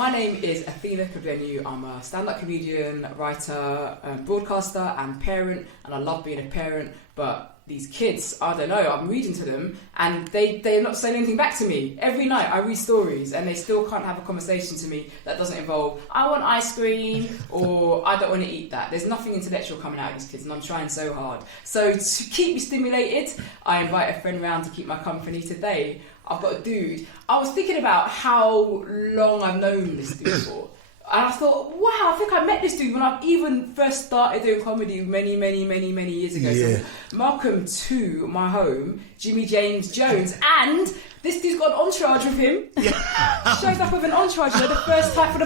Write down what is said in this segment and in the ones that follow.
My name is Athena Company. I'm a stand-up comedian, writer, broadcaster and parent, and I love being a parent, but these kids, I don't know, I'm reading to them and they're not saying anything back to me. Every night I read stories and they still can't have a conversation to me that doesn't involve, I want ice cream or I don't want to eat that. There's nothing intellectual coming out of these kids and I'm trying so hard. So to keep me stimulated, I invite a friend round to keep my company. Today I've got a dude. I was thinking about how long I've known this dude for. And I thought, wow, I think I met this dude when I even first started doing comedy many years ago. Yeah. So welcome to my home, Jimmy James Jones. And this dude's got an entourage with him. Yeah. Shows up with an entourage for the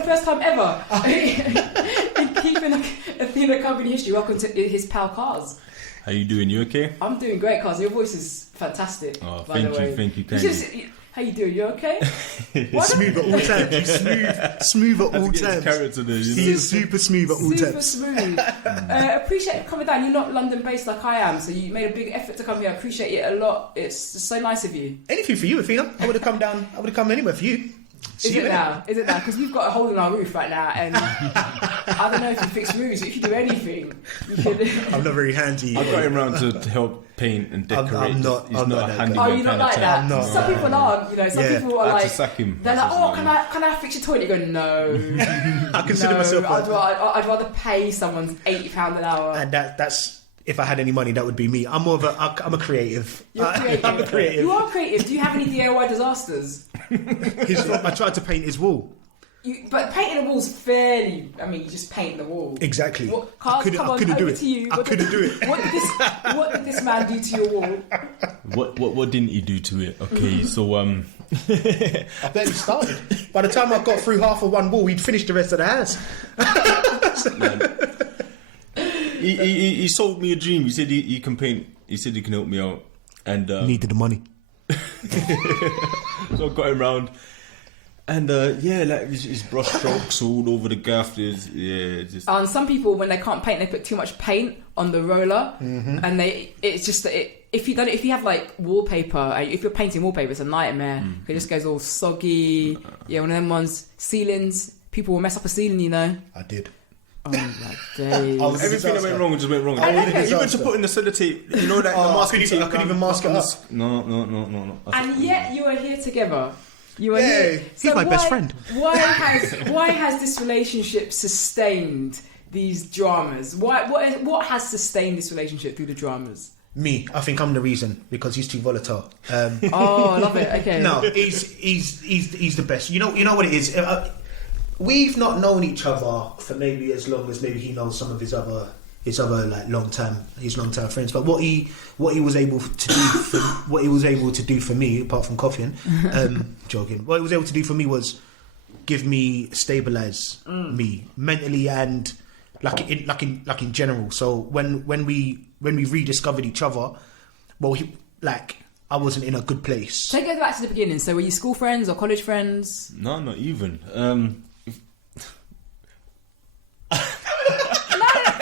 first time ever. In Keeping Athena Company history. Welcome to his pal Karz. How you doing? You okay? I'm doing great, Karz. Your voice is fantastic. Oh, by the way. Thank you. How you doing? You okay? Smooth at all times. He's smooth at all times. He's super smooth at all times. Super smooth. Appreciate you coming down. You're not London based like I am, so you made a big effort to come here. I appreciate it a lot. It's so nice of you. Anything for you, Athena. I would have come down. I would have come anywhere for you. Is it now? Because we've got a hole in our roof right now, and I don't know if you fix roofs, but if you do anything, you could. I'm not very handy. I got him round to help paint and decorate. I'm not a handyman. Oh, you're not like that. No. Some people aren't. You know, some people are I had like. to sack him. They're like, oh, can I fix your toilet? You go, no. I consider myself. I'd rather pay someone £80 an hour. And that's. If I had any money, that would be me. I'm a creative. You're creative. I'm a creative. You are creative. Do you have any DIY disasters? I tried to paint his wall. But painting a wall's fairly. I mean, you just paint the wall. Exactly. Karz, I couldn't do it. To you. I couldn't do it. What did this man do to your wall? What didn't he do to it? Okay, so I barely started. By the time I got through half of one wall, we'd finished the rest of the house. He sold me a dream. He said he can paint. He said he can help me out, and needed the money. So I got him round, and like his brush strokes all over the gaff. And some people, when they can't paint, they put too much paint on the roller, and it's just if you have like wallpaper, if you're painting wallpaper, it's a nightmare. It just goes all soggy. Yeah, one of them ones. Ceilings, people will mess up a ceiling, you know. I did. Oh my days. Everything that went wrong just went wrong. Even to put in the sellotape, you know that the masking tape. I couldn't even mask it up. No. And yet you are here together. You are Yeah, here. he's my best friend. Why has this relationship sustained these dramas? What has sustained this relationship through the dramas? Me, I think I'm the reason because he's too volatile. Oh, I love it. Okay. No, he's the best. You know what it is. We've not known each other for maybe as long as maybe he knows some of his other like long term friends. But what he was able to do for me, apart from coffee, joking. What he was able to do for me was give me stabilize me mentally and like in general. So when we rediscovered each other, well, I wasn't in a good place. Take us back to the beginning. So were you school friends or college friends? No, not even.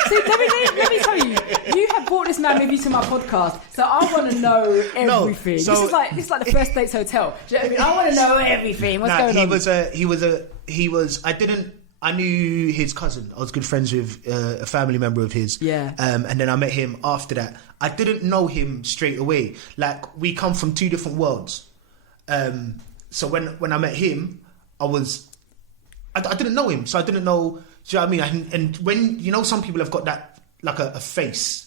See, let me tell you, you have brought this man with you to my podcast, so I want to know everything. This is like the first date's hotel. Do you know what I mean? I want to know everything. What's going on? I knew his cousin. I was good friends with a family member of his. Yeah. And then I met him after that. I didn't know him straight away. Like, we come from two different worlds. So when I met him, I didn't know him, so I didn't know. Do you know what I mean? And when you know, some people have got that like a face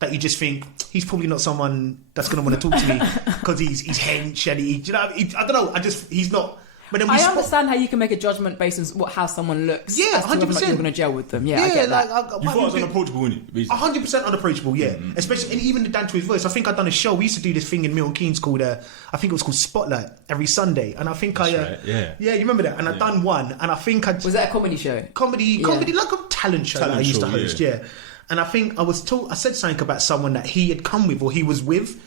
that you just think he's probably not someone that's going to want to talk to me because he's hench and he. Do you know? I don't know. He's not. But then I understand how you can make a judgment based on how someone looks. Yeah, 100%. You're going to gel with them. Yeah, I get that. You thought I was unapproachable, innit? 100% unapproachable. Yeah, especially and even down to his voice. I think I'd done a show. We used to do this thing in Milton Keynes called I think it was called Spotlight every Sunday, and I think right. you remember that? And I'd done one, and I think was that a comedy show? Comedy like a talent show that I used to host. Yeah. And I think I said something about someone that he had come with or he was with,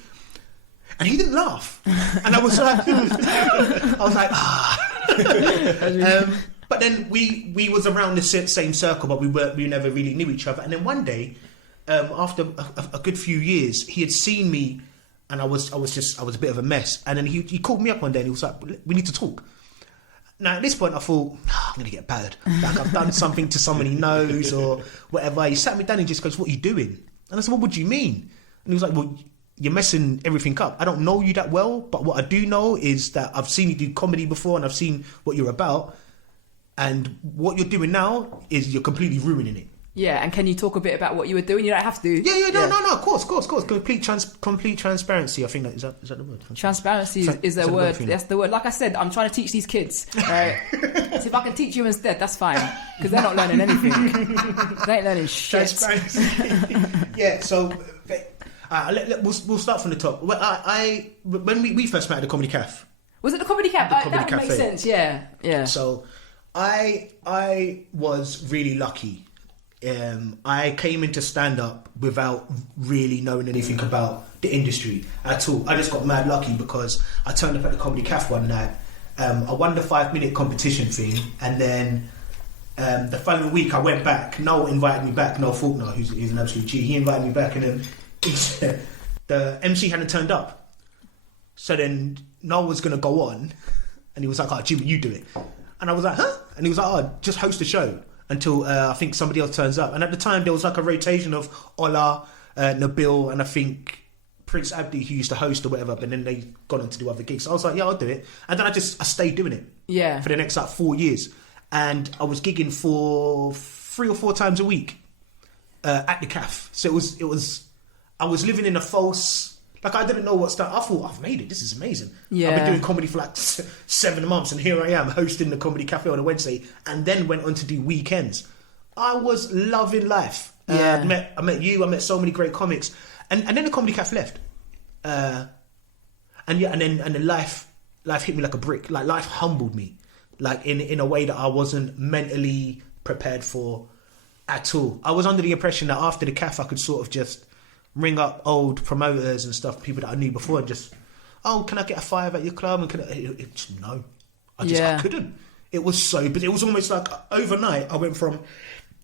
and he didn't laugh, and I was like, but then we was around the same circle, but we never really knew each other. And then one day, after a good few years, he had seen me, and I was a bit of a mess. And then he called me up one day, and he was like, "We need to talk." Now, at this point, I thought, I'm going to get battered. Like, I've done something to someone he knows or whatever. He sat me down and just goes, what are you doing? And I said, well, what do you mean? And he was like, well, you're messing everything up. I don't know you that well, but what I do know is that I've seen you do comedy before and I've seen what you're about. And what you're doing now is you're completely ruining it. Yeah, and can you talk a bit about what you were doing? You don't have to. No, of course. Complete transparency. I think is that the word? Transparency is the word. That's the word. Like I said, I'm trying to teach these kids. Right? So if I can teach you instead, that's fine, because they're not learning anything. They ain't learning shit. Transparency. Yeah. So we'll start from the top. When we first met at the Comedy Cafe. Was it the Comedy Cafe? That would make sense. Yeah. So I was really lucky. I came into stand-up without really knowing anything about the industry at all. I just got mad lucky because I turned up at the Comedy Cafe one night. I won the 5-minute competition thing, and then the following week I went back. Noel invited me back. Noel Faulkner, who's an absolute G, he invited me back, and then the MC hadn't turned up. So then Noel was going to go on, and he was like, Jimmy, you do it. And I was like, huh? And he was like, just host the show until I think somebody else turns up. And at the time, there was like a rotation of Ola, Nabil, and I think Prince Abdi, who used to host or whatever, but then they got on to do other gigs. So I was like, yeah, I'll do it. And then I stayed doing it. Yeah. For the next 4 years. And I was gigging for 3 or 4 times a week at the cafe. So I was living in a false... Like, I didn't know what stuff. I thought, I've made it. This is amazing. Yeah. I've been doing comedy for like 7 months, and here I am hosting the Comedy Cafe on a Wednesday, and then went on to do weekends. I was loving life. Yeah. I met you. I met so many great comics, and then the Comedy Cafe left. And then life hit me like a brick. Like, life humbled me, like in a way that I wasn't mentally prepared for at all. I was under the impression that after the cafe, I could sort of just ring up old promoters and stuff, people that I knew before, and just, can I get a 5 at your club? And no, I couldn't. It was so, but it was almost like overnight I went from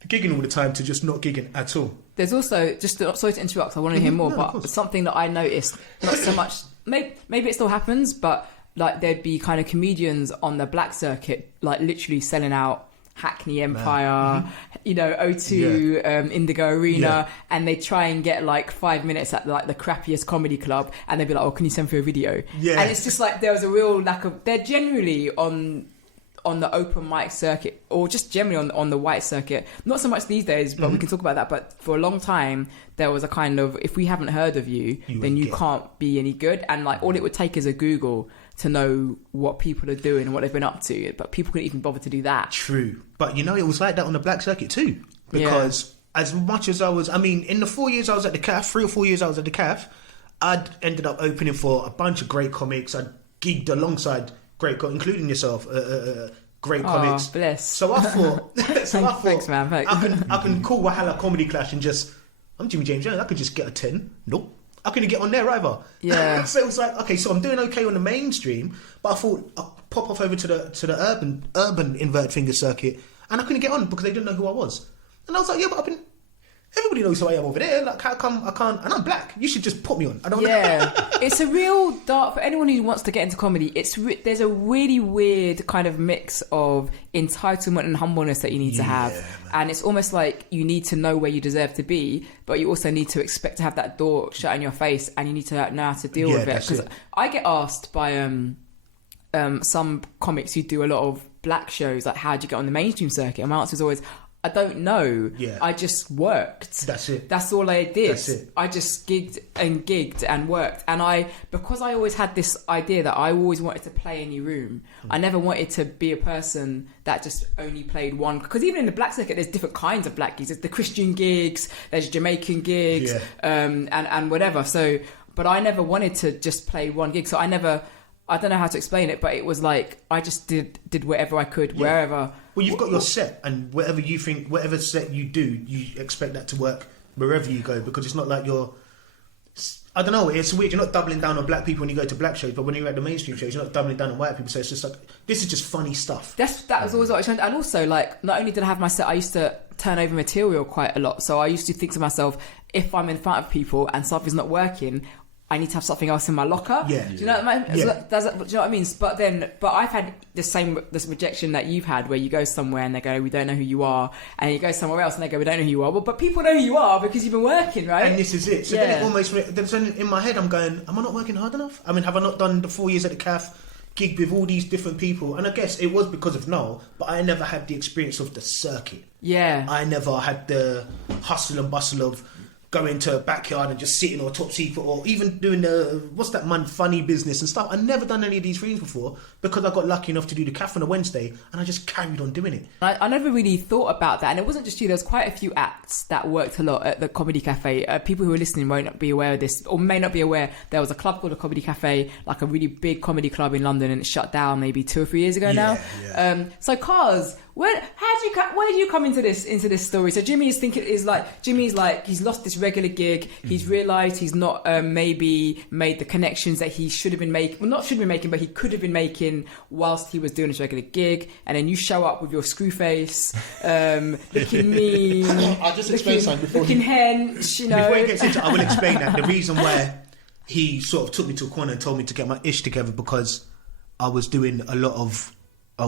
gigging all the time to just not gigging at all. There's also, sorry to interrupt, I want to hear more, but something that I noticed, not so much, maybe it still happens, but like there'd be kind of comedians on the black circuit, like literally selling out Hackney Empire, O2, Indigo Arena, and they try and get like 5 minutes at like the crappiest comedy club, and they'd be like, can you send for a video? Yeah. And it's just like there was a real lack of... They're generally on the open mic circuit, or just generally on the white circuit. Not so much these days, but we can talk about that. But for a long time, there was a kind of, if we haven't heard of you then you can't be any good. And like all it would take is a Google to know what people are doing and what they've been up to, but people couldn't even bother to do that. True. But it was like that on the black circuit too, because as much as in the 4 years I was at the CAF, 3 or 4 years I was at the CAF, I'd ended up opening for a bunch of great comics. I'd gigged alongside great comics, including yourself, great comics. Bless. So I thought, thanks, man. Thanks. I can call Wahala Comedy Clash and just, I'm Jimmy James Jones, I could just get a 10. Nope. I couldn't get on there either. Yeah. So it was like, okay, so I'm doing okay on the mainstream, but I thought I'll pop off over to the urban inverted finger circuit, and I couldn't get on because they didn't know who I was. And I was like, yeah, but everybody knows who I am over there. Like, how come I can't? And I'm black. You should just put me on. I don't know. Yeah. It's a real dark... For anyone who wants to get into comedy, there's a really weird kind of mix of entitlement and humbleness that you need to have. Man. And it's almost like you need to know where you deserve to be, but you also need to expect to have that door shut in your face, and you need to know how to deal with it. Because I get asked by some comics who do a lot of black shows, like, how do you get on the mainstream circuit? And my answer is always... I don't know. Yeah. I just worked. That's it. That's all I did. That's it. I just gigged and worked. And because I always had this idea that I always wanted to play any room, I never wanted to be a person that just only played one. Because even in the black circuit, there's different kinds of black gigs. There's the Christian gigs, there's Jamaican gigs, and whatever. So, but I never wanted to just play one gig. So I don't know how to explain it, but it was like I just did whatever I could, wherever. Well, you've got your set, and whatever you think, whatever set you do, you expect that to work wherever you go, because it's not like you're... I don't know, it's weird. You're not doubling down on black people when you go to black shows, but when you're at the mainstream shows, you're not doubling down on white people. So it's just like, this is just funny stuff. That was always what I was trying to... And also, like, not only did I have my set, I used to turn over material quite a lot. So I used to think to myself, if I'm in front of people and something's not working... I need to have something else in my locker. Yeah. Do you know what I mean? Yeah. Do you know what I mean? But I've had this rejection that you've had, where you go somewhere and they go, we don't know who you are, and you go somewhere else and they go, we don't know who you are. Well, but people know who you are because you've been working, right? And this is it. So then it almost, then in my head I'm going, am I not working hard enough? I mean, have I not done the 4 years at the CAF, gig with all these different people? And I guess it was because of Noel, but I never had the experience of the circuit. Yeah. I never had the hustle and bustle of going to a backyard and just sitting or top secret, or even doing funny business and stuff. I've never done any of these things before because I got lucky enough to do the CAF on a Wednesday, and I just carried on doing it. I never really thought about that, and it wasn't just you. There's quite a few acts that worked a lot at the Comedy Cafe. People who are listening won't not be aware of this, or may not be aware. There was a club called the Comedy Cafe, like a really big comedy club in London, and it shut down maybe 2 or 3 years ago now. Yeah. So Karz, where did you come into this story? So Jimmy's like he's lost this regular gig. He's realised he's not maybe made the connections that he should have been making. Well, not should have been making, but he could have been making whilst he was doing his regular gig. And then you show up with your screw face, looking mean. I'll just explain something before looking hench, you know. Before he gets into it, I will explain that. The reason why he sort of took me to a corner and told me to get my ish together, because I was doing a lot of... I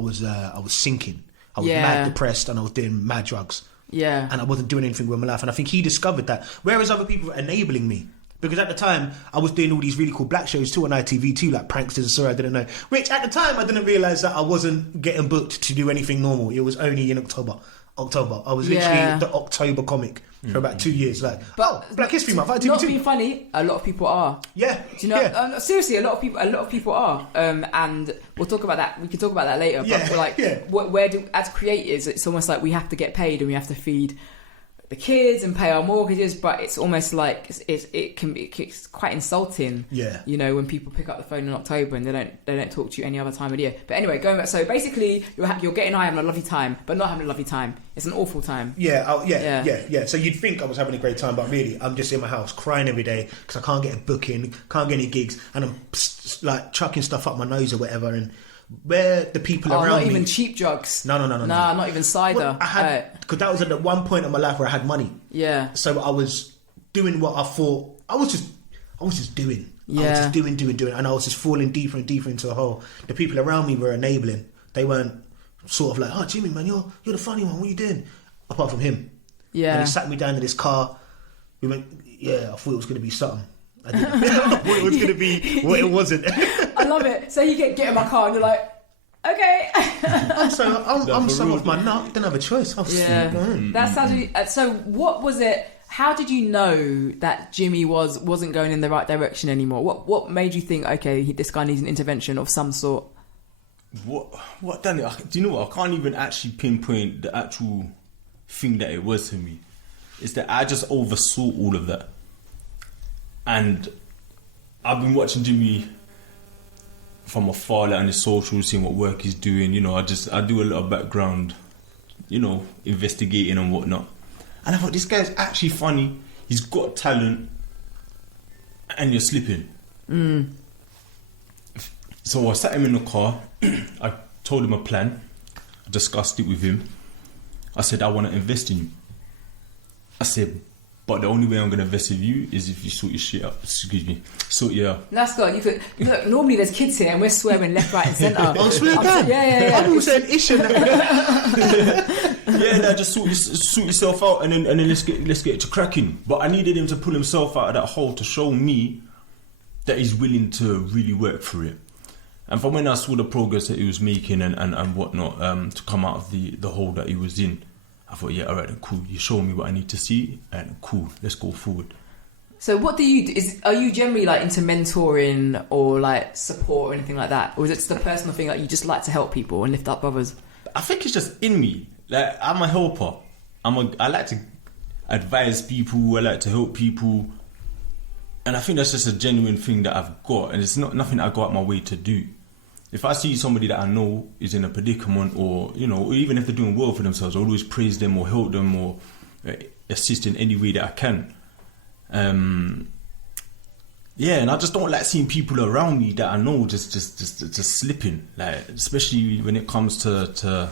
was sinking. I was mad depressed, and I was doing mad drugs. Yeah. And I wasn't doing anything with my life. And I think he discovered that. Whereas other people were enabling me. Because at the time, I was doing all these really cool black shows too on ITV too, like Pranksterz, Sorry I Didn't Know. Which at the time, I didn't realise that I wasn't getting booked to do anything normal. It was only in October. I was literally the October comic for about 2 years. Black History Month, ITV2. Not being funny, a lot of people are. Yeah. Do you know? Seriously, a lot of people are. And we'll talk about that. We can talk about that later. Yeah. But where do, as creators, it's almost like we have to get paid and we have to feed the kids and pay our mortgages, but it's almost like it's quite insulting. Yeah. You know, when people pick up the phone in October and they don't talk to you any other time of the year. But anyway, going back. So basically, you're getting high, having a lovely time, but not having a lovely time. It's an awful time. Yeah. So you'd think I was having a great time, but really, I'm just in my house crying every day because I can't get a booking, can't get any gigs, and I'm like chucking stuff up my nose or whatever. And where the people around me... not even cheap drugs. No. Nah, not even cider. Well, I had... Because that was at the one point in my life where I had money. Yeah. So I was doing what I thought... I was just doing. Yeah. I was just doing. And I was just falling deeper and deeper into a hole. The people around me were enabling. They weren't sort of like, oh, Jimmy, man, you're the funny one. What are you doing? Apart from him. Yeah. And he sat me down in this car. We went, I thought it was going to be something. I thought it was going to be what it wasn't. I love it. So you get in my car and you're like, okay. I'm some off my nut. Didn't have a choice. That sounds really, so what was it? How did you know that Jimmy wasn't going in the right direction anymore? What made you think, okay, this guy needs an intervention of some sort? What done it? Do you know what? I can't even actually pinpoint the actual thing that it was to me. It's that I just oversaw all of that. And I've been watching Jimmy from afar, like on his socials, seeing what work he's doing. You know, I do a lot of background, you know, investigating and whatnot. And I thought, this guy's actually funny. He's got talent, and you're slipping. So I sat him in the car. I told him a plan. I discussed it with him. I said, I want to invest in you. I said, but the only way I'm going to invest in you is if you sort your shit out. Excuse me. That's good. Look, normally there's kids here and we're swearing left, right and centre. I swear again. Yeah. I'm also an issue. Just sort yourself out and then let's get it to cracking. But I needed him to pull himself out of that hole to show me that he's willing to really work for it. And from when I saw the progress that he was making and whatnot, to come out of the hole that he was in, I thought, yeah, all right, then cool. You show me what I need to see, and cool, let's go forward. So what do you do? Are you generally like into mentoring or like support or anything like that? Or is it just a personal thing, like you just like to help people and lift up others? I think it's just in me. Like, I'm a helper. I like to advise people, I like to help people. And I think that's just a genuine thing that I've got, and it's not nothing I go out my way to do. If I see somebody that I know is in a predicament, or, you know, or even if they're doing well for themselves, I'll always praise them or help them or assist in any way that I can. And I just don't like seeing people around me that I know just slipping, like, especially when it comes to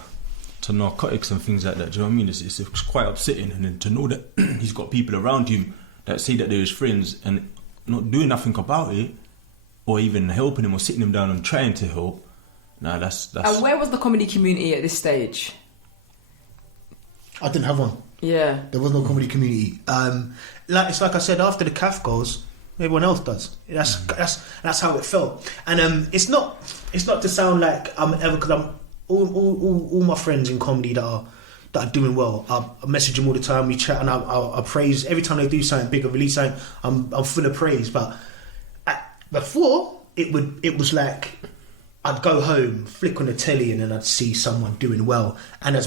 narcotics and things like that. Do you know what I mean? It's quite upsetting, and then to know that he's got people around him that say that they're his friends and not doing nothing about it, or even helping him or sitting him down and trying to help. Nah, that's. And where was the comedy community at this stage? I didn't have one. Yeah. There was no comedy community. It's like I said, after the CAF goes, everyone else does. That's how it felt. And it's not to sound like I'm ever, because I'm all my friends in comedy that are doing well. I message them all the time. We chat and I praise every time they do something big or release something. I'm full of praise. But before it was like, I'd go home, flick on the telly, and then I'd see someone doing well. And as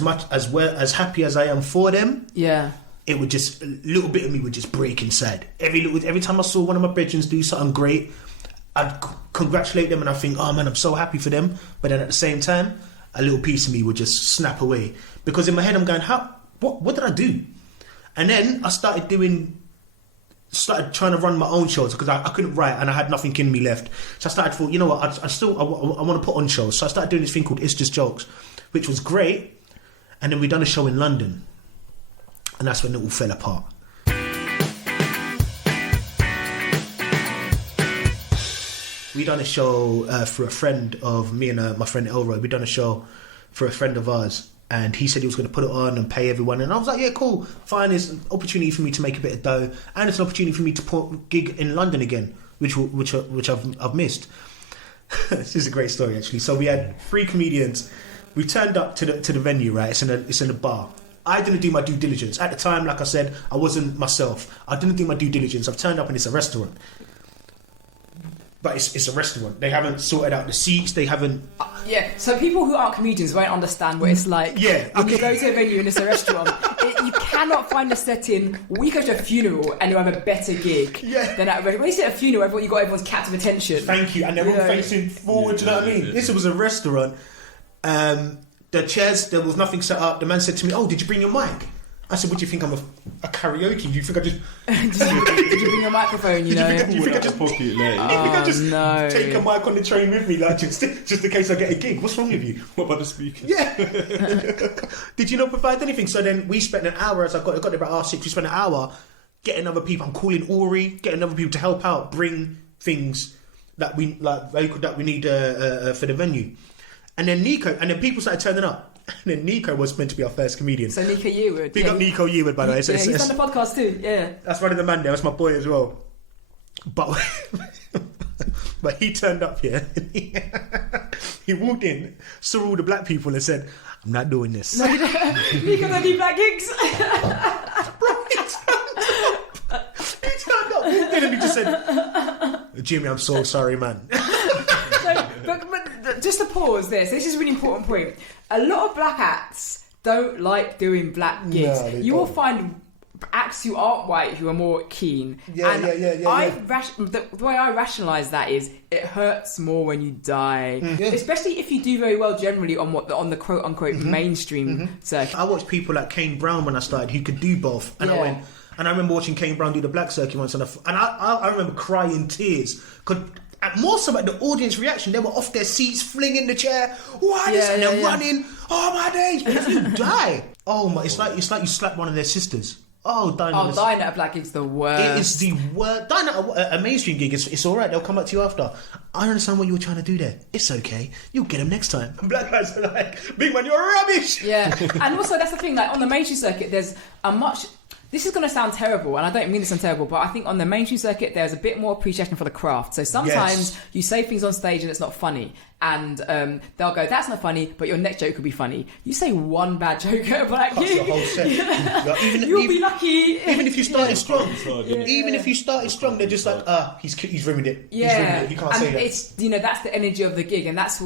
happy as I am for them, yeah, it would just, a little bit of me would just break inside. Every time I saw one of my brethren do something great, I'd congratulate them and I think, oh man, I'm so happy for them. But then at the same time, a little piece of me would just snap away, because in my head I'm going, what did I do? And then I started trying to run my own shows, because I couldn't write and I had nothing in me left. So I started thought, you know what, I want to put on shows. So I started doing this thing called It's Just Jokes, which was great. And then we done a show in London, and that's when it all fell apart. We done a show for a friend of me and my friend Elroy. We done a show for a friend of ours, and he said he was going to put it on and pay everyone. And I was like, yeah, cool, fine. It's an opportunity for me to make a bit of dough, and it's an opportunity for me to gig in London again, which I've missed. This is a great story, actually. So we had 3 comedians. We turned up to the venue, right? It's in a bar. I didn't do my due diligence at the time. Like I said, I wasn't myself. I didn't do my due diligence. I've turned up and it's a restaurant. But it's a restaurant. They haven't sorted out the seats. They haven't. Yeah. So people who aren't comedians won't understand what it's like. Yeah. When you go to a venue and it's a restaurant, you cannot find a setting. We go to a funeral and you have a better gig than at a restaurant. When you sit at a funeral, you got everyone's captive attention. Thank you. And they're all facing forward. Do you know what I mean? This was a restaurant. The chairs, there was nothing set up. The man said to me, "Oh, did you bring your mic?" I said, "What do you think? I'm a karaoke? Do you think I just did you bring your microphone? Do you think I just take a mic on the train with me, like just in case I get a gig? What's wrong with you? What about the speakers? Yeah. Did you not provide anything?" So then we spent an hour, as I got there about R6. We spent an hour getting other people. I'm calling Ori, getting other people to help out, bring things that we need for the venue. And then people started turning up. And then Nico was meant to be our first comedian. So Nico Yearwood. Big up Nico Yearwood, by the way. Yeah, he's on the podcast too, yeah. That's one of the man there, that's my boy as well. But he turned up here. He walked in, saw all the black people and said, "I'm not doing this." No, Nico don't do black gigs. Bro, he turned up, walked in and he just said, "Jimmy, I'm so sorry, man." But just to pause this is a really important point. A lot of black acts don't like doing black gigs. No, you will find acts who aren't white who are more keen. Yeah. The way I rationalise that is it hurts more when you die, especially if you do very well generally on the quote unquote mainstream circuit. I watched people like Kane Brown when I started who could do both, and I went. And I remember watching Kane Brown do the black circuit once, and I remember crying tears. More so about the audience reaction. They were off their seats, flinging the chair. And they're running. Oh my days! But if you die, oh my! It's like you slap one of their sisters. Dying at a black gig's the worst. It is the worst. Dying at a mainstream gig, it's all right. They'll come up to you after. I understand what you were trying to do there. It's okay. You'll get them next time. And black guys are like, "Big man, you're rubbish." Yeah, and also that's the thing. Like on the mainstream circuit, there's a much. This is going to sound terrible, and I don't mean this to sound terrible, but I think on the mainstream circuit, there's a bit more appreciation for the craft. So sometimes you say things on stage and it's not funny, and they'll go, "That's not funny," but your next joke could be funny. You say one bad joke at a black gig, the whole set. You'll be lucky. Even if you started strong, if you started strong, they're just like, he's ruined it. Yeah, he's ruined it. You can't say that. It's that's the energy of the gig, and that's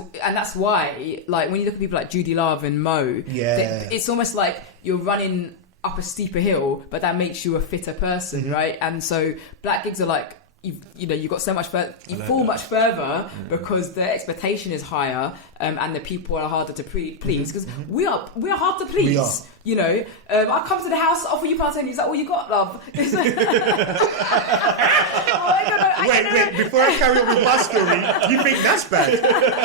why, like when you look at people like Judy Love and Mo, it's almost like you're running up a steeper hill, but that makes you a fitter person, right? And so black gigs are like you've got so much further, you fall much further because the expectation is higher, and the people are harder to please because we are hard to please. We are. I come to the house, offer you Plantain, is that all you got, love? I Wait, before I carry on with my story, you think that's bad?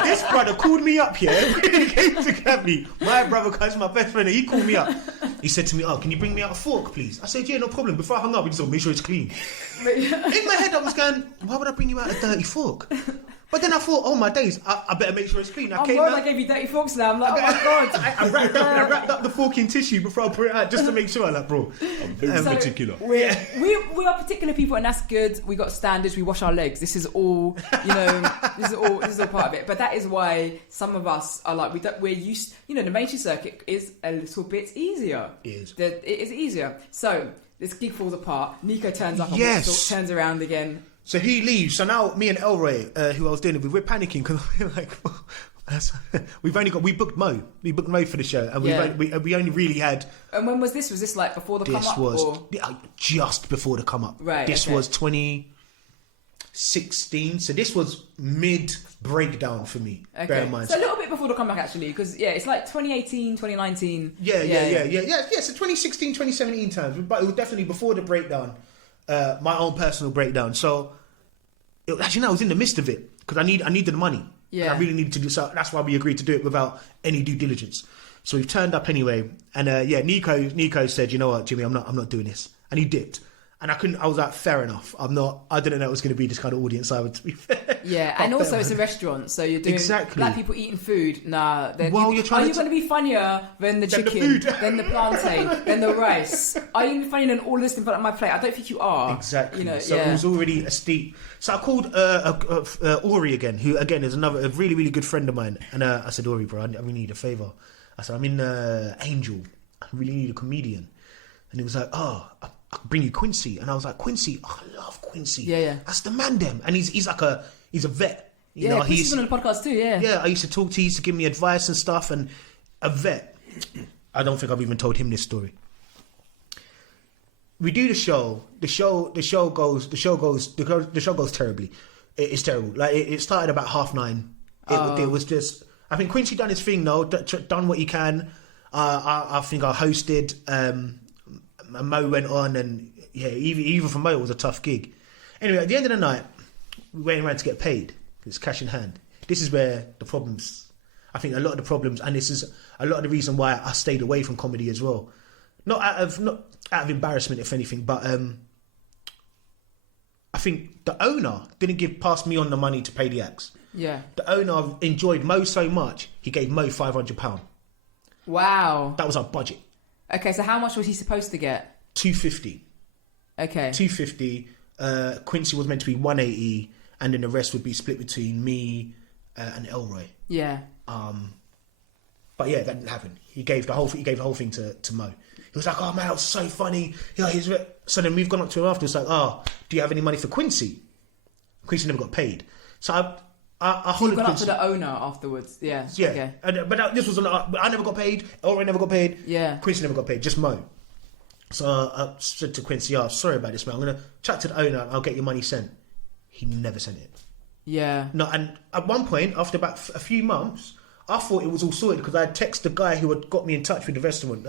This brother called me up here when he came to get me. My brother comes, my best friend, and he called me up. He said to me, "Oh, can you bring me out a fork, please?" I said, "Yeah, no problem." Before I hung up, he just said, "Make sure it's clean." In my head, I was going, "Why would I bring you out a dirty fork?" But then I thought, oh my days, I better make sure it's clean. I'm worried I gave you dirty forks now. I'm like, oh my god. I wrapped up the fork in tissue before I put it out just to make sure. I'm like, bro, I'm very particular. We are particular people, and that's good. We got standards. We wash our legs. This is all, this is all part of it. But that is why some of us are like, we're used. The mainstream circuit is a little bit easier. It is easier. So this gig falls apart. Nico turns up and turns around again. So he leaves. So now me and Elroy, who I was doing it with, we're panicking because we're like, we booked Mo. We booked Mo for the show, and we only really had. And when was this? Was this like before the come up? This was just before the come up. Right. This was 2016. So this was mid breakdown for me. Okay. Bear in mind. So a little bit before the comeback actually, because it's like 2018, 2019. Yeah. So 2016, 2017 times, but it was definitely before the breakdown. My own personal breakdown. So I was in the midst of it because I needed the money. Yeah, I really needed to do so. That's why we agreed to do it without any due diligence. So we turned up anyway, and Nico said, "You know what, Jimmy, I'm not doing this," and he dipped. And I was like, fair enough. I didn't know it was going to be this kind of audience. I would, to be fair. Yeah, and also it's a restaurant, so you're doing black people eating food. Nah, are you going to be funnier than the chicken, than the plantain, than the rice? Are you going to be funnier than all this in front of my plate? I don't think you are. Exactly. So it was already a steep. So I called Ori again, who again is a really, really good friend of mine. And I said, Ori, bro, I really need a favour. I said, I'm in Angel. I really need a comedian. And he was like, I could bring you Quincy. And I was like, Quincy, I love Quincy. Yeah. That's the man them. And he's a vet. Quincy's on the podcast too, yeah. Yeah, I used to talk to, he used to give me advice and stuff, and a vet. I don't think I've even told him this story. We do the show. The show goes terribly. It's terrible. Like it started about 9:30. It was just, I think Quincy done his thing though, done what he can. I think I hosted, Mo went on, and even for Mo it was a tough gig. Anyway, at the end of the night, we went around to get paid. It's cash in hand. This is where the problems, I think a lot of the problems, and this is a lot of the reason why I stayed away from comedy as well. Not out of embarrassment, if anything, but I think the owner didn't pass me on the money to pay the acts. Yeah. The owner enjoyed Mo so much, he gave Mo £500. Wow. That was our budget. Okay, so how much was he supposed to get? 250. Okay. 250. Quincy was meant to be 180, and then the rest would be split between me and Elroy. Yeah. But yeah, that didn't happen. He gave the whole thing to Mo. He was like, "Oh man, that was so funny." So then we've gone up to him after. It's like, "Oh, do you have any money for Quincy?" Quincy never got paid. So I so you got up to the owner afterwards. Yeah. Yeah. Okay. But this was I never got paid. Elroy never got paid. Yeah. Quincy never got paid. Just Mo. So I said to Quincy, sorry about this, man. I'm going to chat to the owner and I'll get your money sent. He never sent it. Yeah. No, and at one point, after about a few months, I thought it was all sorted because I had texted the guy who had got me in touch with the restaurant,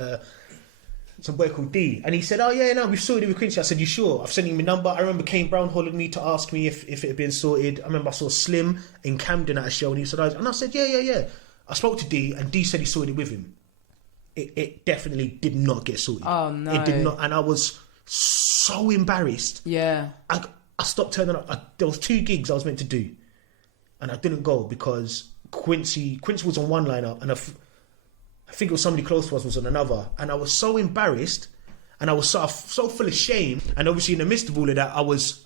some boy called D. And he said, "Oh, yeah, no, we've sorted it with Quincy." I said, "You sure?" I've sent him my number. I remember Kane Brown hollered me to ask me if it had been sorted. I remember I saw Slim in Camden at a show and he said, and I said, yeah. I spoke to D and D said he sorted it with him. It definitely did not get sorted. Oh, no. It did not. And I was so embarrassed. Yeah. I stopped turning up. There was 2 gigs I was meant to do. And I didn't go because Quincy was on one lineup and I think it was somebody close to us was on another. And I was so embarrassed and I was so full of shame. And obviously in the midst of all of that, I was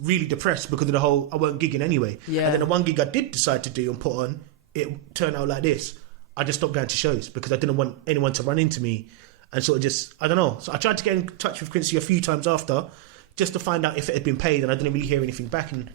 really depressed because of the whole, I weren't gigging anyway. Yeah. And then the one gig I did decide to do and put on, it turned out like this. I just stopped going to shows because I didn't want anyone to run into me and sort of just, I don't know. So I tried to get in touch with Quincy a few times after just to find out if it had been paid, and I didn't really hear anything back. And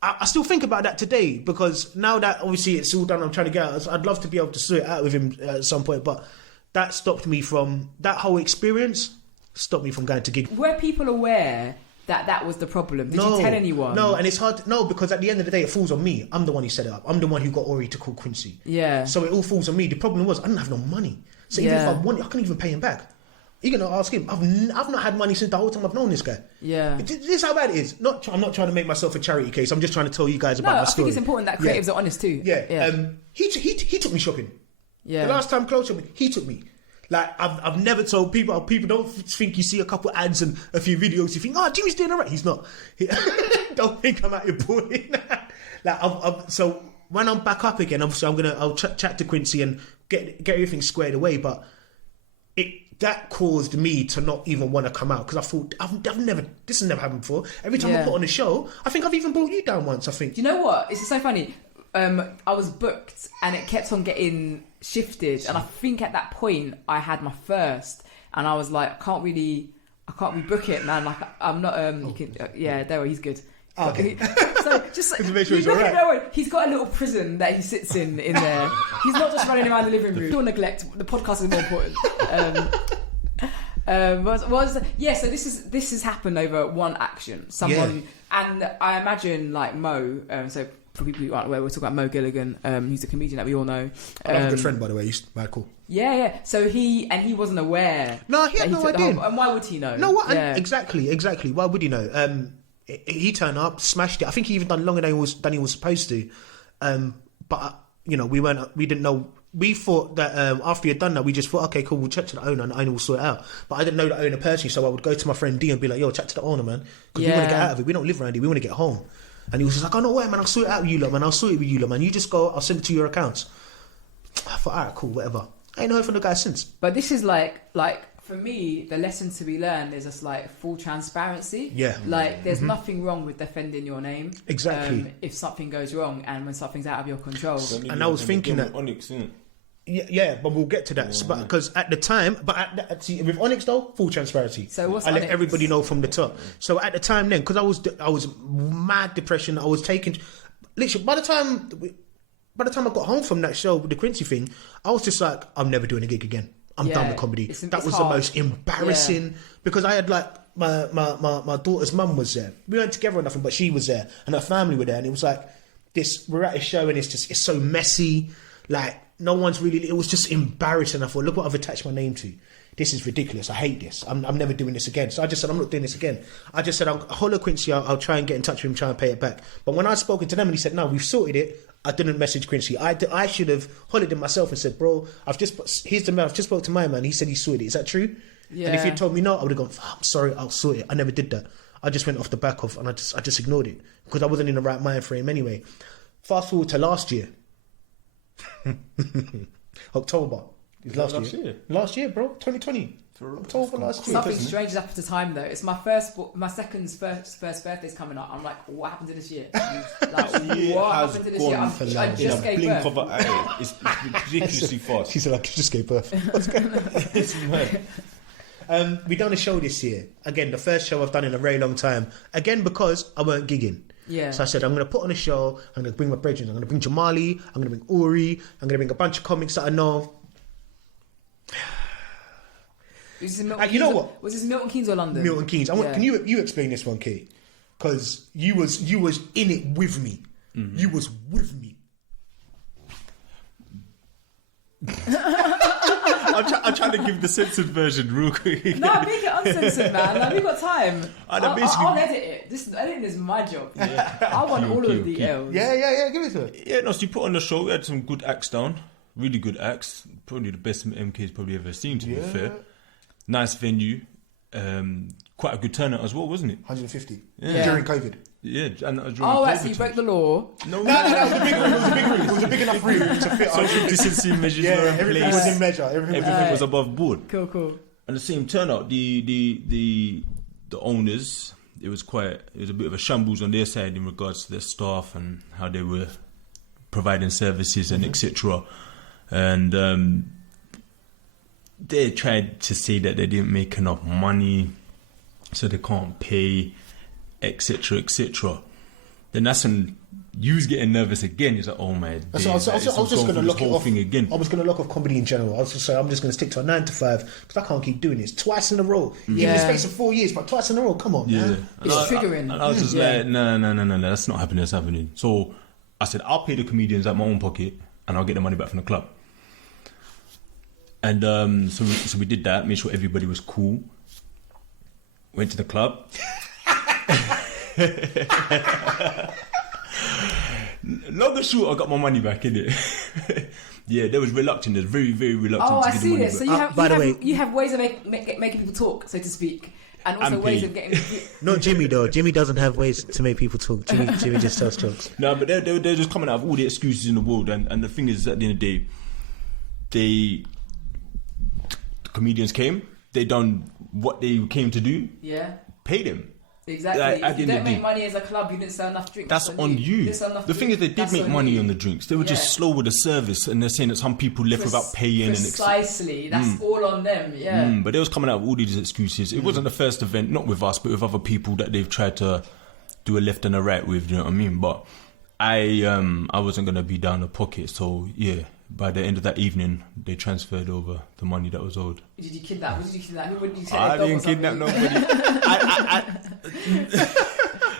I still think about that today because now that obviously it's all done, I'm trying to get out. I'd love to be able to sort it out with him at some point, but that stopped me from, that whole experience stopped me from going to gigs. Were people aware that was the problem? Did you tell anyone? No, and it's hard. Because at the end of the day, it falls on me. I'm the one who set it up. I'm the one who got Ori to call Quincy. Yeah. So it all falls on me. The problem was I didn't have no money. So even if I wanted, I couldn't even pay him back. You're gonna ask him. I've not had money since the whole time I've known this guy. Yeah. This is how bad it is. I'm not trying to make myself a charity case. I'm just trying to tell you guys about my I story. think it's important that creatives are honest too. Yeah. He took me shopping. Yeah. The last time clothes shopping, he took me. Like I've never told people. People don't think you see a couple ads and a few videos. You think, oh, Jimmy's doing alright. He's not. Don't think I'm out here bullying. Like so when I'm back up again, obviously I'll chat to Quincy and get everything squared away. But that caused me to not even want to come out because I thought this has never happened before. Every time I put on a show, I think I've even brought you down once. I think. Do you know what? It's so funny. I was booked and it kept on getting shifted, and I think at that point I had my first, and I was like, I can't rebook it, man. Like I'm not. There, he's good. Okay. So just to make sure he's all right. He's got a little prison that he sits in there. He's not just running around the living room. Don't neglect. The podcast is more important. So this has happened over one action. And I imagine like Mo. So for people who aren't aware, we're talking about Mo Gilligan, who's a comedian that we all know. I have a good friend, by the way. He's very cool. Yeah. So he wasn't aware. No, he had no idea. And why would he know? No, what? Yeah. Exactly. Why would he know? He turned up, smashed it. I think he even done longer than he was supposed to. But we didn't know. We thought that after he had done that, we just thought, okay, cool, we'll chat to the owner and the owner will sort it out. But I didn't know the owner personally, so I would go to my friend D and be like, yo, chat to the owner, man. Because we want to get out of it. We don't live around here. We want to get home. And he was just like, oh, no way, man, I'll sort it out with you lot, man. I'll sort it with you lot, man. You just go, I'll send it to your accounts. I thought, all right, cool, whatever. I ain't heard from the guy since. But this is like for me, the lesson to be learned is just like full transparency. Yeah. Like there's nothing wrong with defending your name. Exactly. If something goes wrong and when something's out of your control. And I was thinking that. Onyx, isn't it? Yeah, but we'll get to that. But because at the time, with Onyx though, full transparency. So what's I let Onyx? everybody know from the top. So at the time then, because I was mad depression. I was taking literally by the time I got home from that show with the Quincy thing, I was just like, I'm never doing a gig again. I'm done with comedy. That was hard. the most embarrassing because I had like my daughter's mum was there. We weren't together or nothing, but she was there and her family were there, and it was like we're at a show and it's so messy. Like no one's really. It was just embarrassing. I thought, look what I've attached my name to. This is ridiculous. I hate this. I'm never doing this again. So I just said, I'm not doing this again. I just said, I'll holler Quincy. I'll try and get in touch with him, try and pay it back. But when I spoken to them and he said, no, we've sorted it. I didn't message Quincy. I should have hollered him myself and said, bro, here's the man. I've just spoke to my man. He said he sorted it. Is that true? Yeah. And if you told me no, I would have gone, I'm sorry, I'll sort it. I never did that. I just went off the back of, and I just ignored it because I wasn't in the right mind frame anyway. Fast forward to last year. October. Last year, bro. 2020. October last year. Something strange has happened to time though. It's my second's first birthday's coming up. I'm like, what happened to this year? What happened to this year? I just gave birth. Of an eye. It's ridiculously fast. She said, I just gave birth. It's mad. We done a show this year. Again, the first show I've done in a very long time. Again, because I weren't gigging. Yeah. So I said, I'm going to put on a show. I'm going to bring my brethren. I'm going to bring Jamali. I'm going to bring Uri. I'm going to bring a bunch of comics that I know. Was this You know what? Was this Milton Keynes or London? Milton Keynes. Can you explain this one, Kate? Because you was in it with me. Mm-hmm. You was with me. I'm trying to give the censored version real quick. No, make it uncensored, man. Like, we've got time. I'll edit it. Editing is my job. Yeah. I want all of the L's. Yeah. Give it to her. Yeah, no. So you put on the show. We had some good acts down. Really good acts. Probably the best MK's probably ever seen. To be fair. Nice venue, quite a good turnout as well, wasn't it? 150 during COVID. Yeah, and during actually, you broke the law. No, it was a big room. It was a big room. It was a big enough room to fit. Social distancing measures were in everything place. was in measure. Everything was above board. Cool. And the same turnout, the owners, it was a bit of a shambles on their side in regards to their staff and how they were providing services and etc. And they tried to say that they didn't make enough money, so they can't pay, etc. Then that's when you was getting nervous again. He's like, oh my days. I was just going to lock it off. Again. I was going to lock off comedy in general. I was just saying, I'm just going to stick to a 9 to 5 because I can't keep doing this twice in a row. Even in the space of 4 years, but twice in a row. Come on, man. It's triggering. And I was just like, no, that's not happening. That's happening. So I said, I'll pay the comedians out of my own pocket and I'll get the money back from the club. And so we did that, made sure everybody was cool. Went to the club. Long and short, I got my money back, innit? Yeah, there was reluctant. There's very, very reluctant Oh, to I give see the money this. So back. you have ways of making people talk, so to speak, and also And ways pay. of getting. Not Jimmy though. Jimmy doesn't have ways to make people talk. Jimmy just tells jokes. No, but they're just coming out of all the excuses in the world, and the thing is, at the end of the day, the comedians came. They done what they came to do. Yeah. Pay them. Exactly. Like, If you don't make money as a club, you didn't sell enough drinks. That's on you. The thing is, they did make money on the drinks. They were just slow with the service, and they're saying that some people left without paying. Precisely. That's all on them. Yeah. But they was coming out with all these excuses. It wasn't the first event, not with us, but with other people that they've tried to do a left and a right with. You know what I mean? But I wasn't gonna be down the pocket. So yeah, by the end of that evening, they transferred over the money that was owed. Did you kidnap? Who did you kidnap? Who would you say? I didn't kidnap nobody.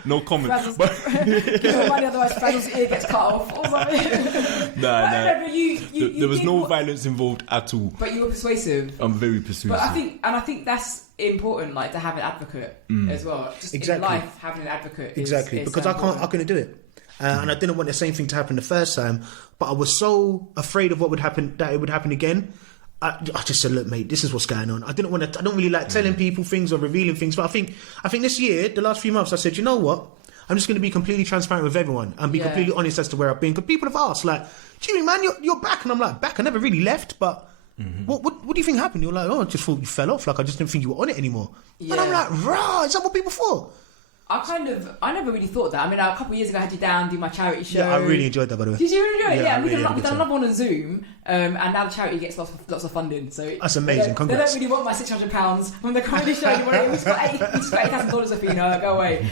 No comment. But give him money, otherwise Frazzle's ear gets cut off or something. Nah. You there was did no what- violence involved at all. But you were persuasive. I'm very persuasive. But I think that's important, like to have an advocate as well. Just Exactly. in life, having an advocate. Exactly, is because so I important. couldn't do it, and I didn't want the same thing to happen the first time. But I was so afraid of what would happen, that it would happen again. I just said, look, mate, this is what's going on. I don't really like telling people things or revealing things. But I think this year, the last few months, I said, you know what? I'm just going to be completely transparent with everyone and be completely honest as to where I've been. Because people have asked, like, Jimmy, man, you're back. And I'm like, back? I never really left, but what do you think happened? You're like, oh, I just thought you fell off. Like, I just didn't think you were on it anymore. Yeah. And I'm like, rah, is that what people thought? I never really thought that. I mean, a couple of years ago, I had you down, do my charity show. Yeah, I really enjoyed that, by the way. Did you enjoy it? Yeah, I really we've had a done good another one on Zoom, and now the charity gets lots of funding. So That's amazing. They Congrats. don't really want my £600 from the comedy show. You want it? We've got $8,000, Athena. Go away.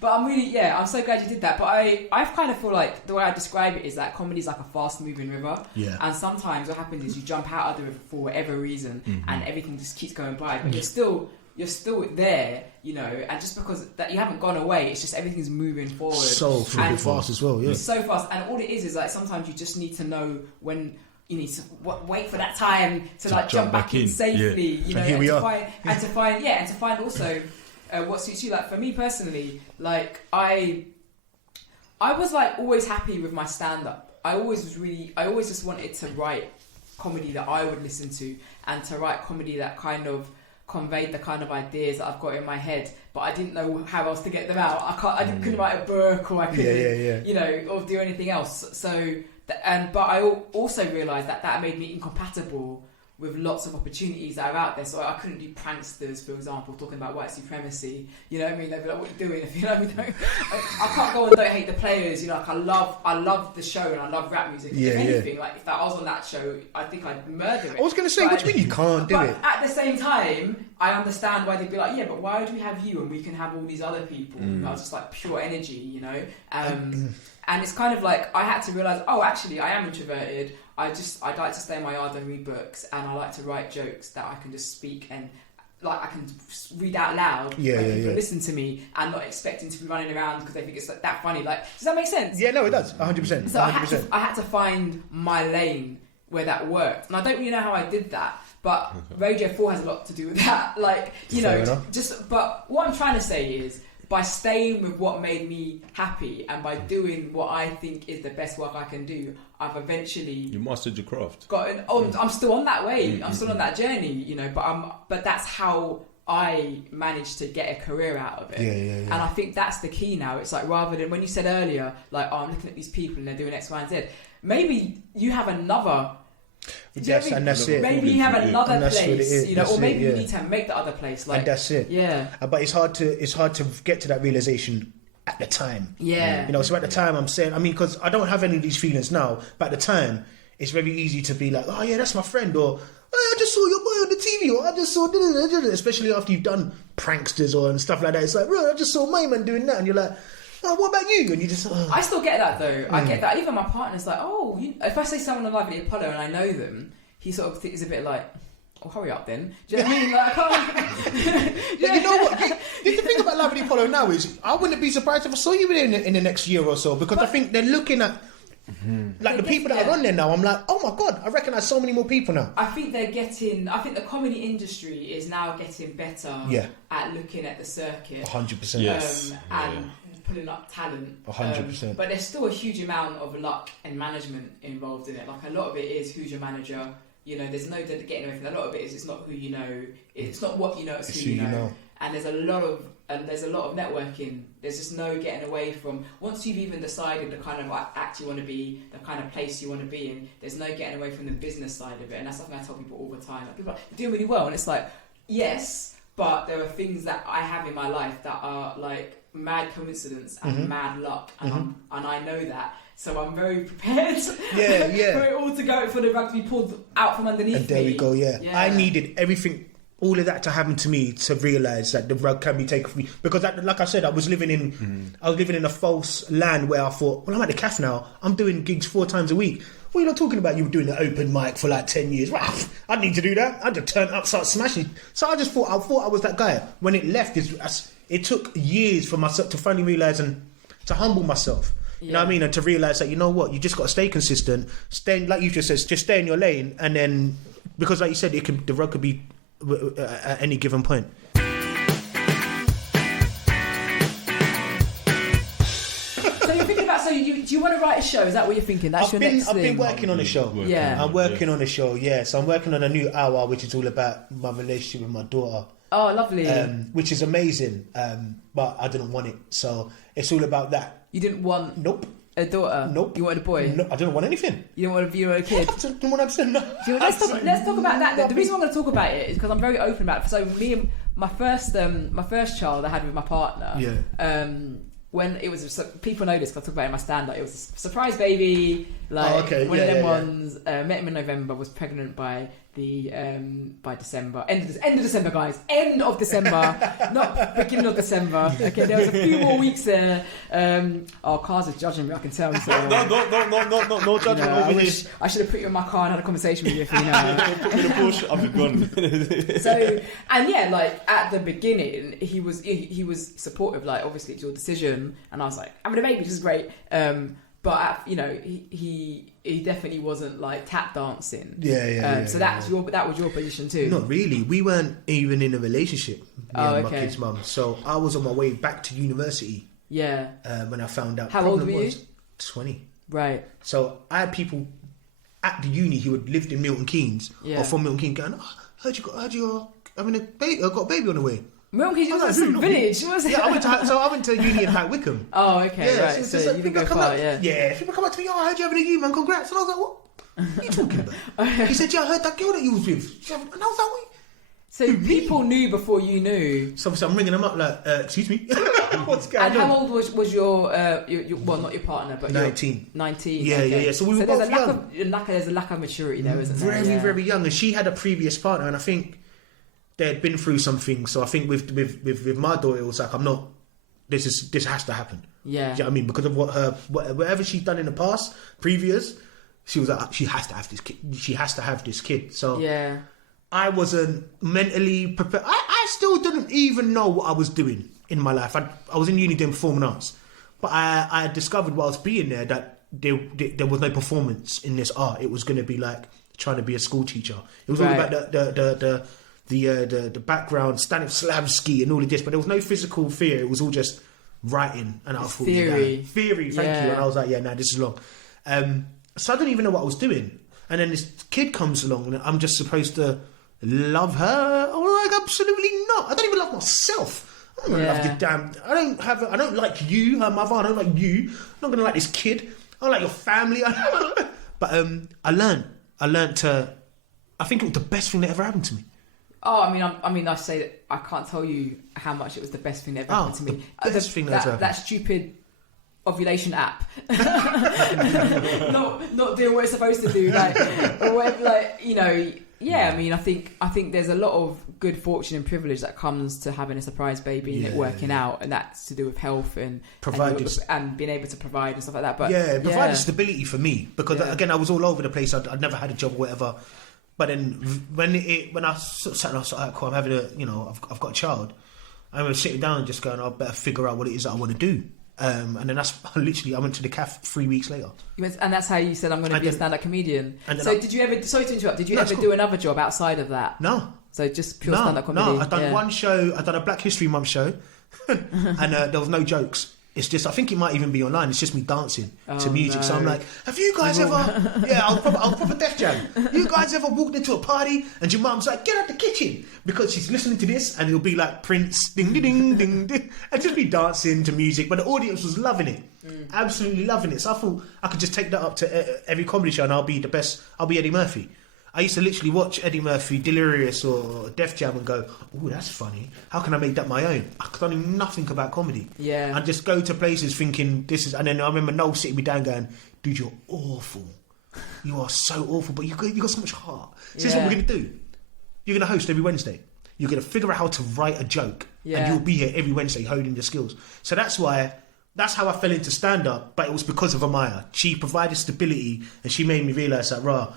But I'm so glad you did that. But I kind of feel like the way I describe it is that comedy is like a fast-moving river. Yeah. And sometimes what happens is you jump out of the river for whatever reason, and everything just keeps going by, but you're still there, you know, and just because that you haven't gone away, it's just everything's moving forward. So freaking fast as well, yeah. It's so fast, and all it is like sometimes you just need to know when you need to wait for that time to like jump back in safely, you know, and here we are. to find also what suits you. Like for me personally, like I was like always happy with my stand-up. I always just wanted to write comedy that I would listen to, and to write comedy that kind of conveyed the kind of ideas that I've got in my head, but I didn't know how else to get them out. I couldn't write a book, or I couldn't, you know, or do anything else. So, but I also realised that made me incompatible with lots of opportunities that are out there. So I couldn't do Pranksterz, for example, talking about white supremacy. You know what I mean? They'd be like, "What are you doing?" If you know what I mean? I can't go on Don't Hate the Players. You know, like I love the show and I love rap music. If anything, like if I was on that show, I think I'd murder it. I was going to say, what do you mean you can't do it? At the same time, I understand why they'd be like, yeah, but why would we have you and we can have all these other people who are just like pure energy, you know? And it's kind of like I had to realise, oh, actually, I am introverted. I'd like to stay in my yard and read books, and I like to write jokes that I can just speak and like I can read out loud when people listen to me, and not expecting to be running around because they think it's like that funny. Like, does that make sense? Yeah, no, it does. 100%. So I had to find my lane where that worked, and I don't really know how I did that. But Radio 4 has a lot to do with that. Like, you Fair know, enough. but what I'm trying to say is, by staying with what made me happy and by doing what I think is the best work I can do, I've eventually... You mastered your craft. I'm still on that way. I'm still on that journey, you know, but that's how I managed to get a career out of it. Yeah. And I think that's the key now. It's like, rather than when you said earlier, like, oh, I'm looking at these people and they're doing X, Y, and Z, maybe you have another... Yes, and that's it. Maybe you have another And that's what it place, is. you know, That's or maybe it, you need to make the other place. Like, and that's it. Yeah. But it's hard to get to that realization at the time. Yeah. You know, so at the time I'm saying, I mean, because I don't have any of these feelings now, but at the time it's very easy to be like, oh yeah, that's my friend, or oh, I just saw your boy on the TV, or I just saw, especially after you've done Pranksters or and stuff like that. It's like, bro, I just saw my man doing that, and you're like, oh, what about you? And you just... Oh. I still get that though. I get that. Even my partner's like, oh, if I say someone on Live at the Apollo and I know them, he sort of is a bit like, oh, hurry up then. Do you know what I mean? Like, I can't... But you know what? The thing about Live at the Apollo now is, I wouldn't be surprised if I saw you in the next year or so, because I think they're looking at Like the people that are on there now, I'm like, oh my god, I recognise so many more people now. I think the comedy industry is now getting better at looking at the circuit. 100%. Yes. And pulling up talent. 100%. But there's still a huge amount of luck and management involved in it. Like a lot of it is who's your manager. You know, there's no getting away from that. A lot of it is it's not who you know. It's not what you know. It's who you know. And there's a lot of networking. There's just no getting away from once you've even decided the kind of act you want to be, the kind of place you want to be in. There's no getting away from the business side of it, and that's something I tell people all the time. Like, people are like, you're doing really well, and it's like, yes, but there are things that I have in my life that are like mad coincidence and mad luck, and I know that. So I'm very prepared for it all to go, for the rug to be pulled out from underneath me. And there we go, I needed everything, all of that to happen to me to realise that the rug can be taken from me. Because like I said, I was living in a false land where I thought, well, I'm at the cafe now, I'm doing gigs 4 times a week. What are you not talking about? You were doing an open mic for like 10 years. Well, I need to do that. I just turn up, start smashing. So I just thought I was that guy. When it left, it took years for myself to finally realise and to humble myself. You know what I mean? And to realise that, you know what, you just got to stay consistent, stay, like you just said, just stay in your lane, and then, because like you said, the rug could be at any given point. So you're thinking about, do you want to write a show? Is that what you're thinking? That's your next thing? I've been working on a show. I'm working on a show, So I'm working on a new hour, which is all about my relationship with my daughter. Oh, lovely. Which is amazing, but I didn't want it. So it's all about that. You didn't want a daughter? Nope. You wanted a boy? No, I didn't want anything. You didn't want to be a kid? I didn't want to no. Let's talk about that. The reason I'm going to talk about it is because I'm very open about it. So me and my first child I had with my partner. When it was, people know this because I talk about it in my stand-up. It was a surprise baby, one of them ones. Met him in November, was pregnant by December, end of December, guys, end of December, not beginning of December. Okay, there was a few more weeks there. Karz is judging me, I can tell. So, no judgment over here. I should have put you in my car and had a conversation with you. If you know, put me in a Porsche, I'll be gone. So, and at the beginning, he was supportive. Like, obviously, it's your decision, and I was like, having a baby, which is great. But he definitely wasn't like tap dancing. So that was your position too. Not really. We weren't even in a relationship. My kid's mum. So I was on my way back to university. When I found out. How old were you? 20. Right. So I had people at the uni who had lived in Milton Keynes or from Milton Keynes going, heard you're having a baby. I've got a baby on the way. Milton Keynes was some village, was it? Yeah, I went to uni in High Wycombe. Oh, okay, right. So you didn't go far, Yeah, people come up to me, I heard you having a you, man, congrats. And I was like, what are you talking about? He said, I heard that girl that you was with. And I was like, what? So people knew before you knew. So I'm ringing them up like, excuse me, what's going on? And how old was your well, not your partner, but 19. 19. Yeah. So we were both young. There's a lack of maturity there, isn't there? Very, very young. And she had a previous partner, and I think they had been through something. So I think with my daughter, it was like, this has to happen. Yeah. Do you know what I mean? Because of whatever she'd done in the past, previous, she was like, she has to have this kid. She has to have this kid. So yeah. I wasn't mentally prepared. I still didn't even know what I was doing in my life. I was in uni doing performing arts, but I had discovered whilst being there that there was no performance in this art. It was going to be like trying to be a school teacher. It was all about the background, Stanislavski and all of this, but there was no physical fear. It was all just writing, and I thought theory. Thank you. And I was like, this is long. So I didn't even know what I was doing, and then this kid comes along, and I'm just supposed to love her. Oh, like absolutely not. I don't even love myself. I don't love the damn. I don't like you, her mother. I don't like you. I'm not gonna like this kid. I don't like your family. But I learned to. I think it was the best thing that ever happened to me. Oh, I mean, I say that I can't tell you how much it was the best thing that ever happened to me. The best thing that ever happened. That stupid ovulation app, not doing what it's supposed to do, or whatever, Yeah, I mean, I think there's a lot of good fortune and privilege that comes to having a surprise baby and it working out, and that's to do with health and being able to provide and stuff like that. But it provided stability for me because again, I was all over the place. I'd never had a job or whatever. But then when I sat and I was like, cool, I'm having I've got a child. I remember sitting down and just going, I better figure out what it is that I want to do. And then that's literally, I went to the CAF 3 weeks later. And that's how you said, I'm going to be a stand-up comedian. So did you ever, sorry to interrupt, did you ever do another job outside of that? No. So just pure stand-up comedy? No, I've done one show, I've done a Black History Month show, and there was no jokes. It's just, I think it might even be online, it's just me dancing to music. No. So I'm like, have you guys ever, I'll proper Def Jam. You guys ever walked into a party and your mum's like, get out the kitchen, because she's listening to this, and it'll be like Prince, ding, ding, ding, ding, ding, and just be dancing to music. But the audience was loving it, absolutely loving it. So I thought I could just take that up to every comedy show and I'll be the best, I'll be Eddie Murphy. I used to literally watch Eddie Murphy, Delirious or Def Jam and go, oh, that's funny. How can I make that my own? I know nothing about comedy. Yeah. And just go to places thinking this is... And then I remember Noel sitting me down going, dude, you're awful. You are so awful, but you got so much heart. So this is what we're going to do. You're going to host every Wednesday. You're going to figure out how to write a joke. Yeah. And you'll be here every Wednesday honing your skills. So that's how I fell into stand-up, but it was because of Amaya. She provided stability and she made me realise that,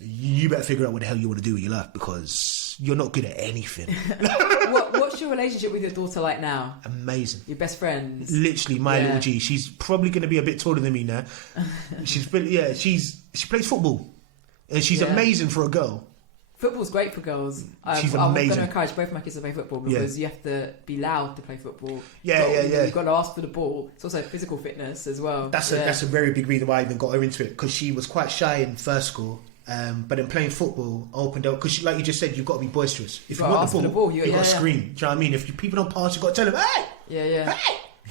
you better figure out what the hell you want to do with your life, because you're not good at anything. What's your relationship with your daughter like now? Amazing. Your best friends? Literally, my little G. She's probably going to be a bit taller than me now. She plays football, and she's amazing for a girl. Football's great for girls. She's amazing. I'm going to encourage both my kids to play football, because you have to be loud to play football. You've got to ask for the ball. It's also physical fitness as well. That's a very big reason why I even got her into it, because she was quite shy in first school. But then playing football opened up, because like you just said, you've got to be boisterous. If you want the ball, you've got to scream. Do you know what I mean? If people don't pass, you've got to tell them, hey! Hey!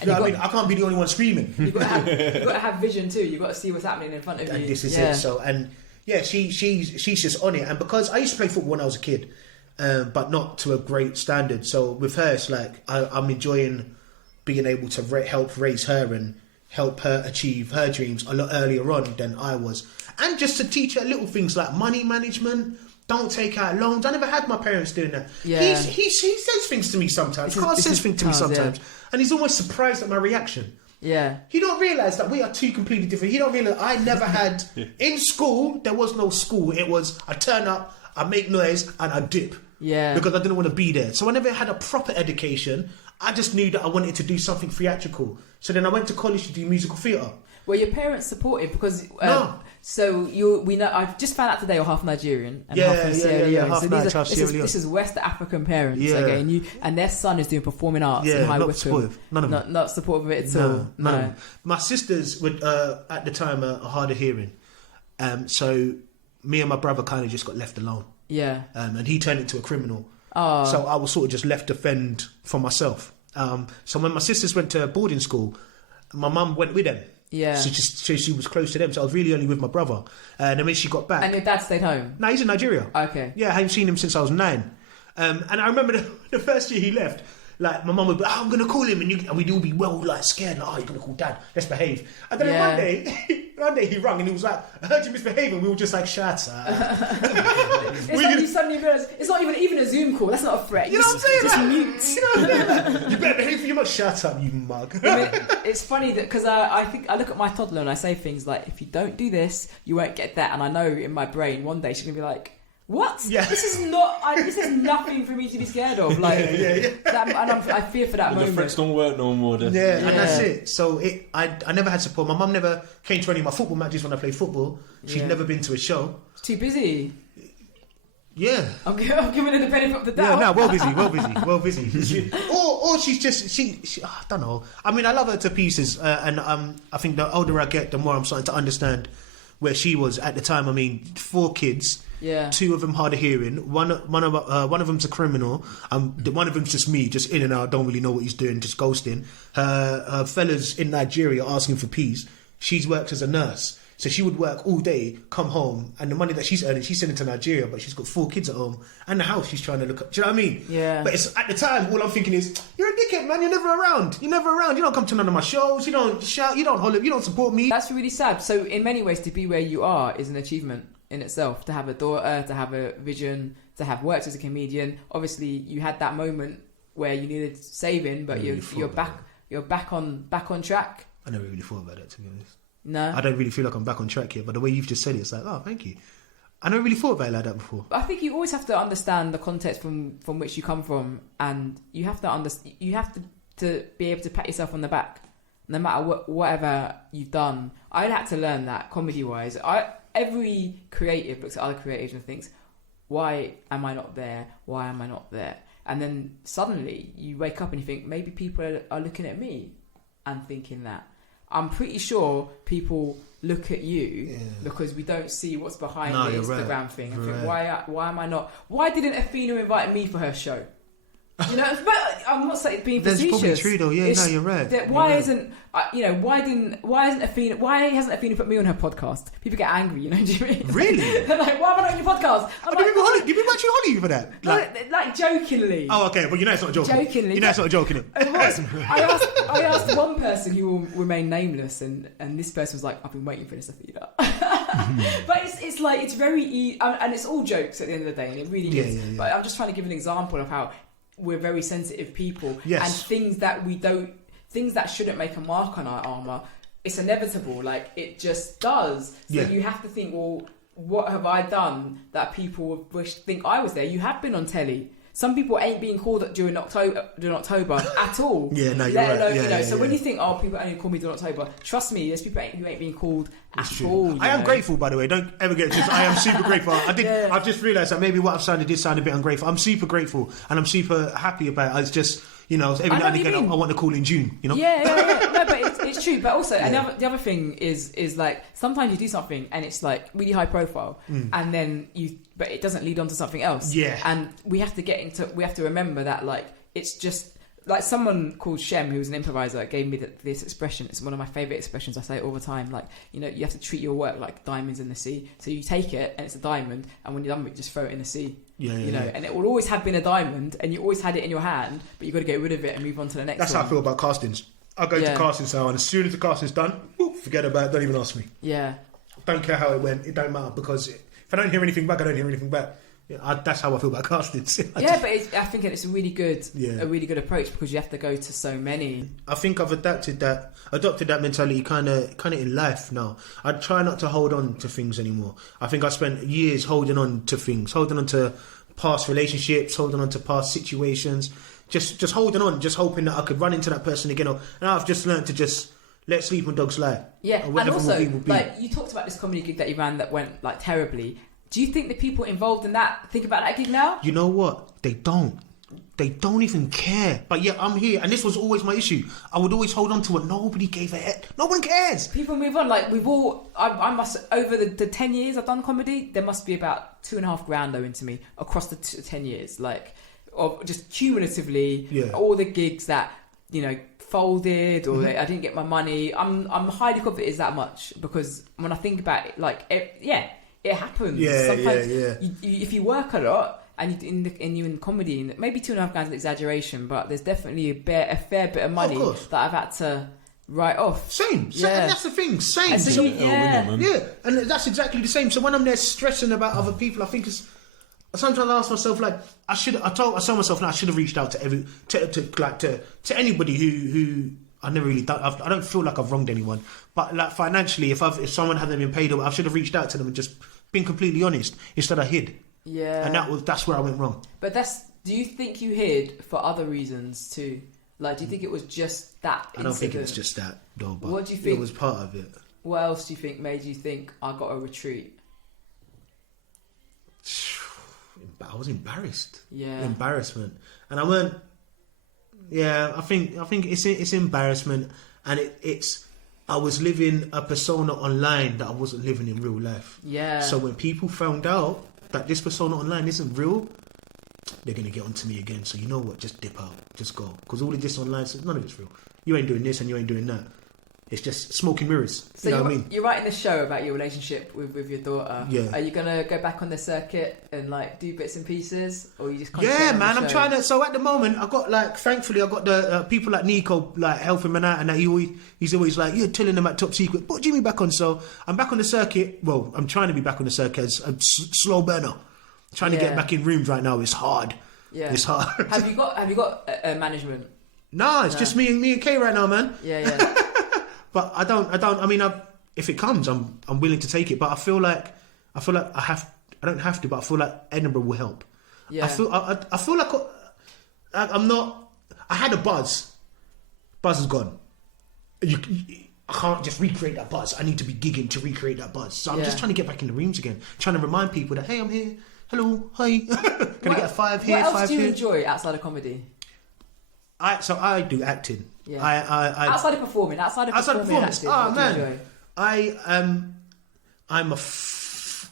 You know what I mean? I can't be the only one screaming. You've got to have vision too. You've got to see what's happening in front of you. And this is it. So, and she's just on it. And because I used to play football when I was a kid, but not to a great standard. So with her, it's like I'm enjoying being able to help raise her and help her achieve her dreams a lot earlier on than I was. And just to teach her little things like money management, don't take out loans. I never had my parents doing that. Yeah. He says things to me sometimes. Karz says things to me sometimes. Yeah. And he's almost surprised at my reaction. Yeah. He don't realise that we are two completely different. He don't realise I never had... In school, there was no school. It was, I turn up, I make noise, and I dip. Yeah. Because I didn't want to be there. So I never had a proper education. I just knew that I wanted to do something theatrical. So then I went to college to do musical theatre. Were your parents supportive? Because... no. So we know. I've just found out today you're half Nigerian and half from Sierra Leone. So this is West African parents, okay, and their son is doing performing arts in High Wycombe. Supportive. None of them. Not supportive of it at all. None of them. My sisters would at the time are hard of hearing, so me and my brother kind of just got left alone. Yeah. And he turned into a criminal. Oh. So I was sort of just left to fend for myself. So when my sisters went to boarding school, my mum went with them. Yeah. So she was close to them. So I was really only with my brother. And then when she got back... And your dad stayed home? No, he's in Nigeria. Okay. Yeah, I haven't seen him since I was 9. And I remember the first year he left, like, my mum would be, I'm going to call him. And we'd all be scared. Like, you're going to call Dad. Let's behave. And then one day he rung and he was like, I heard you misbehaving. We were just like, shut up. It's like you suddenly realise, it's not even a Zoom call. That's not a threat. You know what I'm saying? Just mute. You know what I'm saying? You better behave for your mum. Shut up, you mug. It's funny that, because I think I look at my toddler and I say things like, if you don't do this, you won't get that. And I know in my brain one day she's going to be like, what? Yeah. This is nothing for me to be scared of. Like, I fear for that moment. The threats don't work no more. And that's it. So I never had support. My mum never came to any of my football matches when I played football. She's never been to a show. It's too busy. Yeah. I'm giving her the benefit of the doubt. Yeah, no, well busy. Or she's just, she I don't know. I mean, I love her to pieces. And I think the older I get, the more I'm starting to understand where she was at the time. I mean, 4 kids. Yeah. 2 of them hard of hearing. One of them's a criminal. One of them's just me, just in and out. Don't really know what he's doing, just ghosting. Her fellas in Nigeria asking for peas. She's worked as a nurse, so she would work all day, come home, and the money that she's earning, she's sending to Nigeria. But she's got 4 kids at home and the house she's trying to look up. Do you know what I mean? Yeah. But it's at the time, all I'm thinking is, you're a dickhead, man. You're never around. You don't come to none of my shows. You don't shout. You don't holler. You don't support me. That's really sad. So in many ways, to be where you are is an achievement in itself. To have a daughter, to have a vision, to have worked as a comedian. Obviously, you had that moment where you needed saving, but you're back on track. I never really thought about that, to be honest. No, I don't really feel like I'm back on track yet. But the way you've just said it, it's like, oh, thank you. I never really thought about it like that before. I think you always have to understand the context from which you come from, and you have to to be able to pat yourself on the back no matter whatever you've done, I had to learn that comedy-wise. Every creative looks at other creatives and thinks, why am I not there? Why am I not there? And then suddenly you wake up and you think, maybe people are looking at me and thinking that. I'm pretty sure people look at you because we don't see what's behind the Instagram thing and think, why am I not? Why didn't Athena invite me for her show? You know, but I'm not saying being facetious. That's probably true though. Yeah, no, you're right. Why hasn't Athena put me on her podcast? People get angry, you know. Do you mean? Really? They're like, why am I not on your podcast? You've been watching Holly for that? Like jokingly. Oh, okay, but you know it's not joking. Jokingly. You know it's not joking. I asked one person who will remain nameless, and this person was like, I've been waiting for this, Athena. But it's like, it's very easy, and it's all jokes at the end of the day, and it really is. Yeah. But I'm just trying to give an example of how we're very sensitive people, and things that shouldn't make a mark on our armour, it's inevitable, like it just does. So you have to think, well, what have I done that people would think I was there? You have been on telly. Some people ain't being called during October at all. Yeah, no, you're right. So when you think, oh, people only call me during October, trust me, there's people who ain't being called at all. I am grateful, by the way. Don't ever get it twisted. I am super grateful. I've just realised that maybe what I've sounded did sound a bit ungrateful. I'm super grateful and I'm super happy about it. It's just, you know, every now and again I want to call in June, you know? Yeah. No, but it's true. But also, the other thing is like, sometimes you do something and it's like really high profile and then but it doesn't lead on to something else. Yeah. And we have to remember that, like, it's just, like, someone called Shem, who was an improviser, gave me this expression. It's one of my favourite expressions. I say it all the time. Like, you know, you have to treat your work like diamonds in the sea. So you take it and it's a diamond, and when you're done with it, just throw it in the sea. And it will always have been a diamond, and you always had it in your hand, but you've got to get rid of it and move on to the next one. That's how I feel about castings. I go to castings now, and as soon as the casting's done, forget about it. Don't even ask me. Yeah. Don't care how it went. It don't matter, because if I don't hear anything back, I don't hear anything back. That's how I feel about castings. But I think it's a really good approach, because you have to go to so many. I think I've adopted that mentality kind of in life now. I try not to hold on to things anymore. I think I spent years holding on to things, holding on to past relationships, holding on to past situations, just holding on, just hoping that I could run into that person again. And I've just learned to just let sleeping dogs lie. Yeah, and also, like, you talked about this comedy gig that you ran that went like terribly. Do you think the people involved in that think about that gig now? You know what? They don't. They don't even care. But yeah, I'm here, and this was always my issue. I would always hold on to it. Nobody gave a heck. No one cares. People move on. Like, we've all... I must... Over the 10 years I've done comedy, there must be about $2.5 though into me across the 10 years. Like, of just cumulatively, all the gigs that, you know, folded or I didn't get my money. I'm highly confident it's that much, because when I think about it, like, it happens. Sometimes if you work a lot and you're in comedy, and maybe $2.5 is an exaggeration, but there's definitely a fair bit of money that I've had to write off. Same. That's the thing. Same. And that's exactly the same. So when I'm there stressing about other people, I think it's... Sometimes I ask myself, like, I tell myself, I should have reached out to anybody who I never really done. I don't feel like I've wronged anyone, but like financially, if someone hadn't been paid, I should have reached out to them and just been completely honest instead of hid. Yeah, and that's where I went wrong. But do you think you hid for other reasons too? Like, do you think it was just that incident? I don't think it was just that, though. But what do you think? It was part of it. What else do you think made you think I got a retreat? I was embarrassed. Yeah, embarrassment, and I weren't. Yeah, I think it's embarrassment, and it's. I was living a persona online that I wasn't living in real life. Yeah. So when people found out that this persona online isn't real, they're gonna get onto me again. So you know what? Just dip out, just go, because all of this online, none of it's real. You ain't doing this and you ain't doing that. It's just smoke and mirrors. So you know what I mean? You're writing this show about your relationship with your daughter. Yeah. Are you gonna go back on the circuit and like do bits and pieces, or you just? Yeah, man. I'm trying to. So at the moment, I got thankfully, I got the people like Nico like helping me out, and that he's always like, you're telling them at Top Secret, put Jimmy back on. So I'm back on the circuit. Well, I'm trying to be back on the circuit as a slow burner. Trying to get back in rooms right now is hard. Yeah, it's hard. Have you got management? No, it's just me and Kay right now, man. Yeah. But I don't. I mean, if it comes, I'm willing to take it. But I feel like I have. I don't have to, but I feel like Edinburgh will help. Yeah. I feel like I'm not. I had a buzz. Buzz is gone. I can't just recreate that buzz. I need to be gigging to recreate that buzz. So I'm just trying to get back in the rooms again, trying to remind people that, hey, I'm here. Hello, hi. Can I get a 5 here? What else 5 do you here? enjoy outside of comedy? I do acting. Yeah. I outside of performing. Outside of performance. Oh what man, do you enjoy?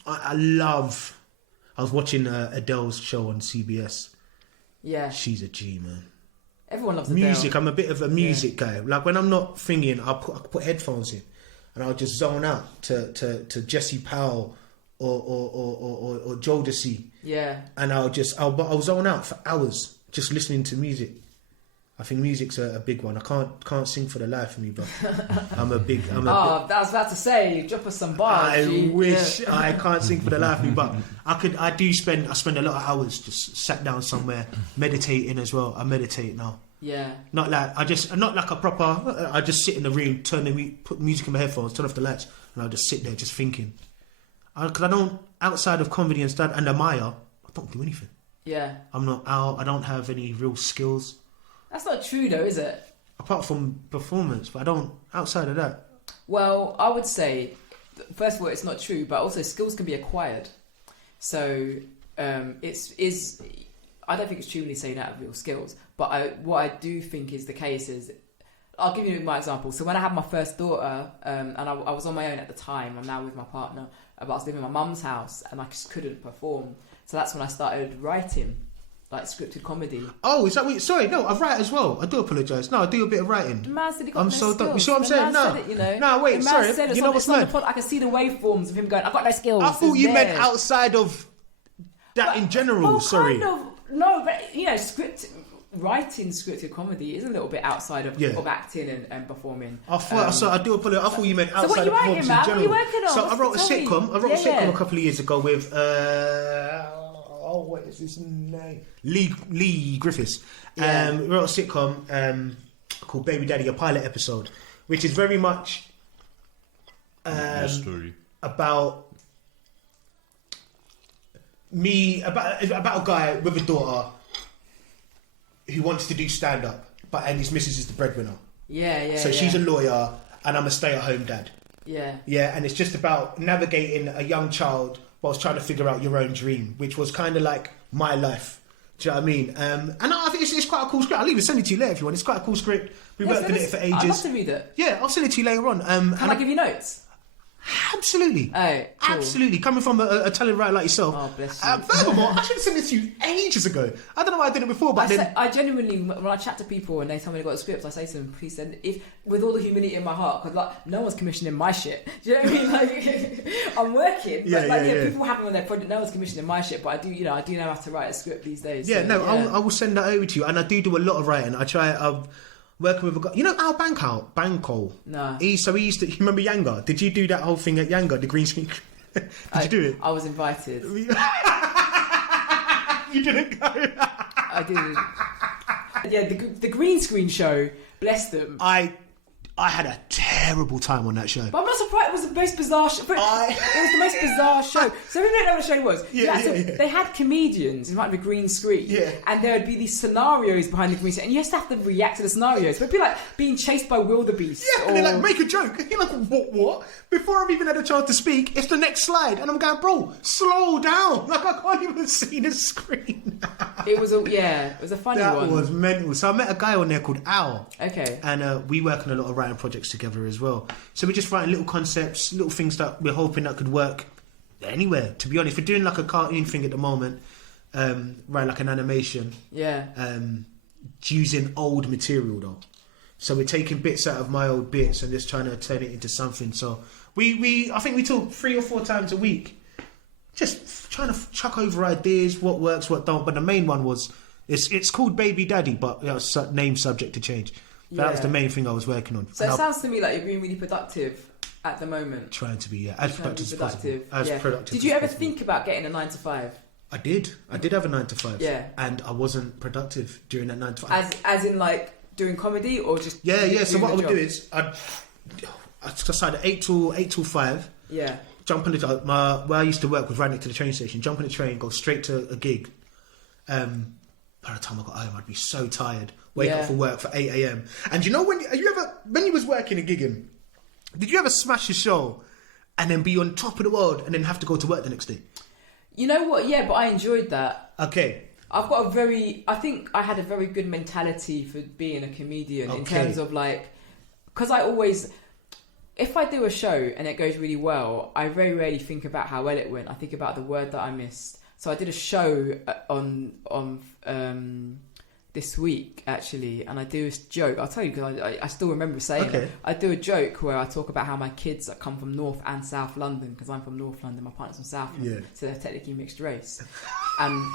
I love. I was watching Adele's show on CBS. Yeah. She's a G, man. Everyone loves Music. Adele. I'm a bit of a music guy. Like when I'm not thinking, I'll put headphones in, and I'll just zone out to Jesse Powell or Jodeci. Yeah. And I'll zone out for hours just listening to music. I think music's a big one. I can't sing for the life of me, but I was about to say, drop us some bars. I wish I can't sing for the life of me, but I spend a lot of hours just sat down somewhere meditating as well. I meditate now. Yeah. Not like a proper. I just sit in the room, put music in my headphones, turn off the lights, and I'll just sit there just thinking. Because I don't, outside of comedy and stand and admire, I don't do anything. Yeah. I'm not out. I don't have any real skills. That's not true though, is it? Apart from performance, but I don't, outside of that. Well, I would say, first of all, it's not true, but also skills can be acquired. So I don't think it's true when you say that of your skills, but what I do think is the case is, I'll give you my example. So when I had my first daughter, and I was on my own at the time, I'm now with my partner, but I was living in my mum's house and I just couldn't perform. So that's when I started writing. Like scripted comedy. Oh, is that what? Sorry, no, I write as well. I do apologise. No, I do a bit of writing. The man said he got I'm no so skills. You see what I'm saying? No, said it, you know. No, wait, the man sorry. Said it. You know what's mad? I can see the waveforms of him going, I've got no skills. I thought you It's meant there. outside of that in general. Well, sorry. Kind of, no, but you know, writing scripted comedy is a little bit outside of acting and performing. I do apologise. I thought you meant outside of performance in general. What are you working on? So I wrote a sitcom. I wrote a sitcom a couple of years ago with what is his name? Lee Griffiths. Yeah. We wrote a sitcom called Baby Daddy, a pilot episode, which is very much story about me, about a guy with a daughter who wants to do stand up, and his missus is the breadwinner. So she's a lawyer, and I'm a stay-at-home dad. Yeah, and it's just about navigating a young child whilst trying to figure out your own dream, which was kind of like my life. Do you know what I mean? And I think it's quite a cool script. I'll even send it to you later if you want. It's quite a cool script. We worked on it for ages. I'd love to read it. Yeah, I'll send it to you later on. Can I give you notes? Absolutely. Oh, cool. Absolutely. Coming from a talented writer like yourself. Oh, bless you. Furthermore, I should have sent this to you ages ago. I don't know why I did it before, but I genuinely, when I chat to people and they tell me they got a script, I say to them, please send, if with all the humility in my heart, because like no one's commissioning my shit. Do you know what I mean? Like I'm working, but people have them on their project. No one's commissioning my shit, but I do know how to write a script these days. Yeah, I will send that over to you, and I do a lot of writing. I try. Working with a guy, you know Al Banco? No. He used to. You remember Yanga? Did you do that whole thing at Yanga, the green screen? Did you do it? I was invited. You didn't go. I did. Yeah, the green screen show. Bless them. I had a terrible time on that show. But I'm not surprised. It was the most bizarre show. It was the most bizarre show. So we don't know what the show was. They had comedians in front of a green screen. Yeah. And there would be these scenarios behind the green screen. And you just have to react to the scenarios. So it'd be like being chased by wildebeest. Yeah, and they're like, make a joke. You're like, what? Before I've even had a chance to speak, it's the next slide. And I'm going, bro, slow down. Like, I can't even see the screen. It was a funny one. That was mental. So I met a guy on there called Al. Okay. And we work on a lot of writing projects together as well. So we're just writing little concepts, little things that we're hoping that could work anywhere. To be honest, we're doing like a cartoon thing at the moment, right? Like an animation. Yeah. Using old material though. So we're taking bits out of my old bits and just trying to turn it into something. So I think we talk 3 or 4 times a week, just trying to chuck over ideas, what works, what don't. But the main one was it's called Baby Daddy, but name subject to change. That was the main thing I was working on. So it sounds to me like you're being really productive at the moment. Trying to be, as productive as possible. Productive. Did you ever think about getting a 9 to 5? I did. I did have a 9 to 5. Yeah. And I wasn't productive during that 9 to 5. As in like doing comedy or just So what I would do is I'd decide 8 till 5. Yeah. Jump on where I used to work was right next to the train station. Jump on the train, go straight to a gig. By the time I got home, I'd be so tired. wake up for work for 8 a.m. And you know when you was working and gigging, did you ever smash your show and then be on top of the world and then have to go to work the next day? You know what? Yeah, but I enjoyed that. Okay. I think I had a very good mentality for being a comedian in terms of like, because I always, if I do a show and it goes really well, I very rarely think about how well it went. I think about the word that I missed. So I did a show on this week actually, and I do this joke. I'll tell you because I still remember saying it. I do a joke where I talk about how my kids come from North and South London because I'm from North London, my partner's from South London, so they're technically mixed race. And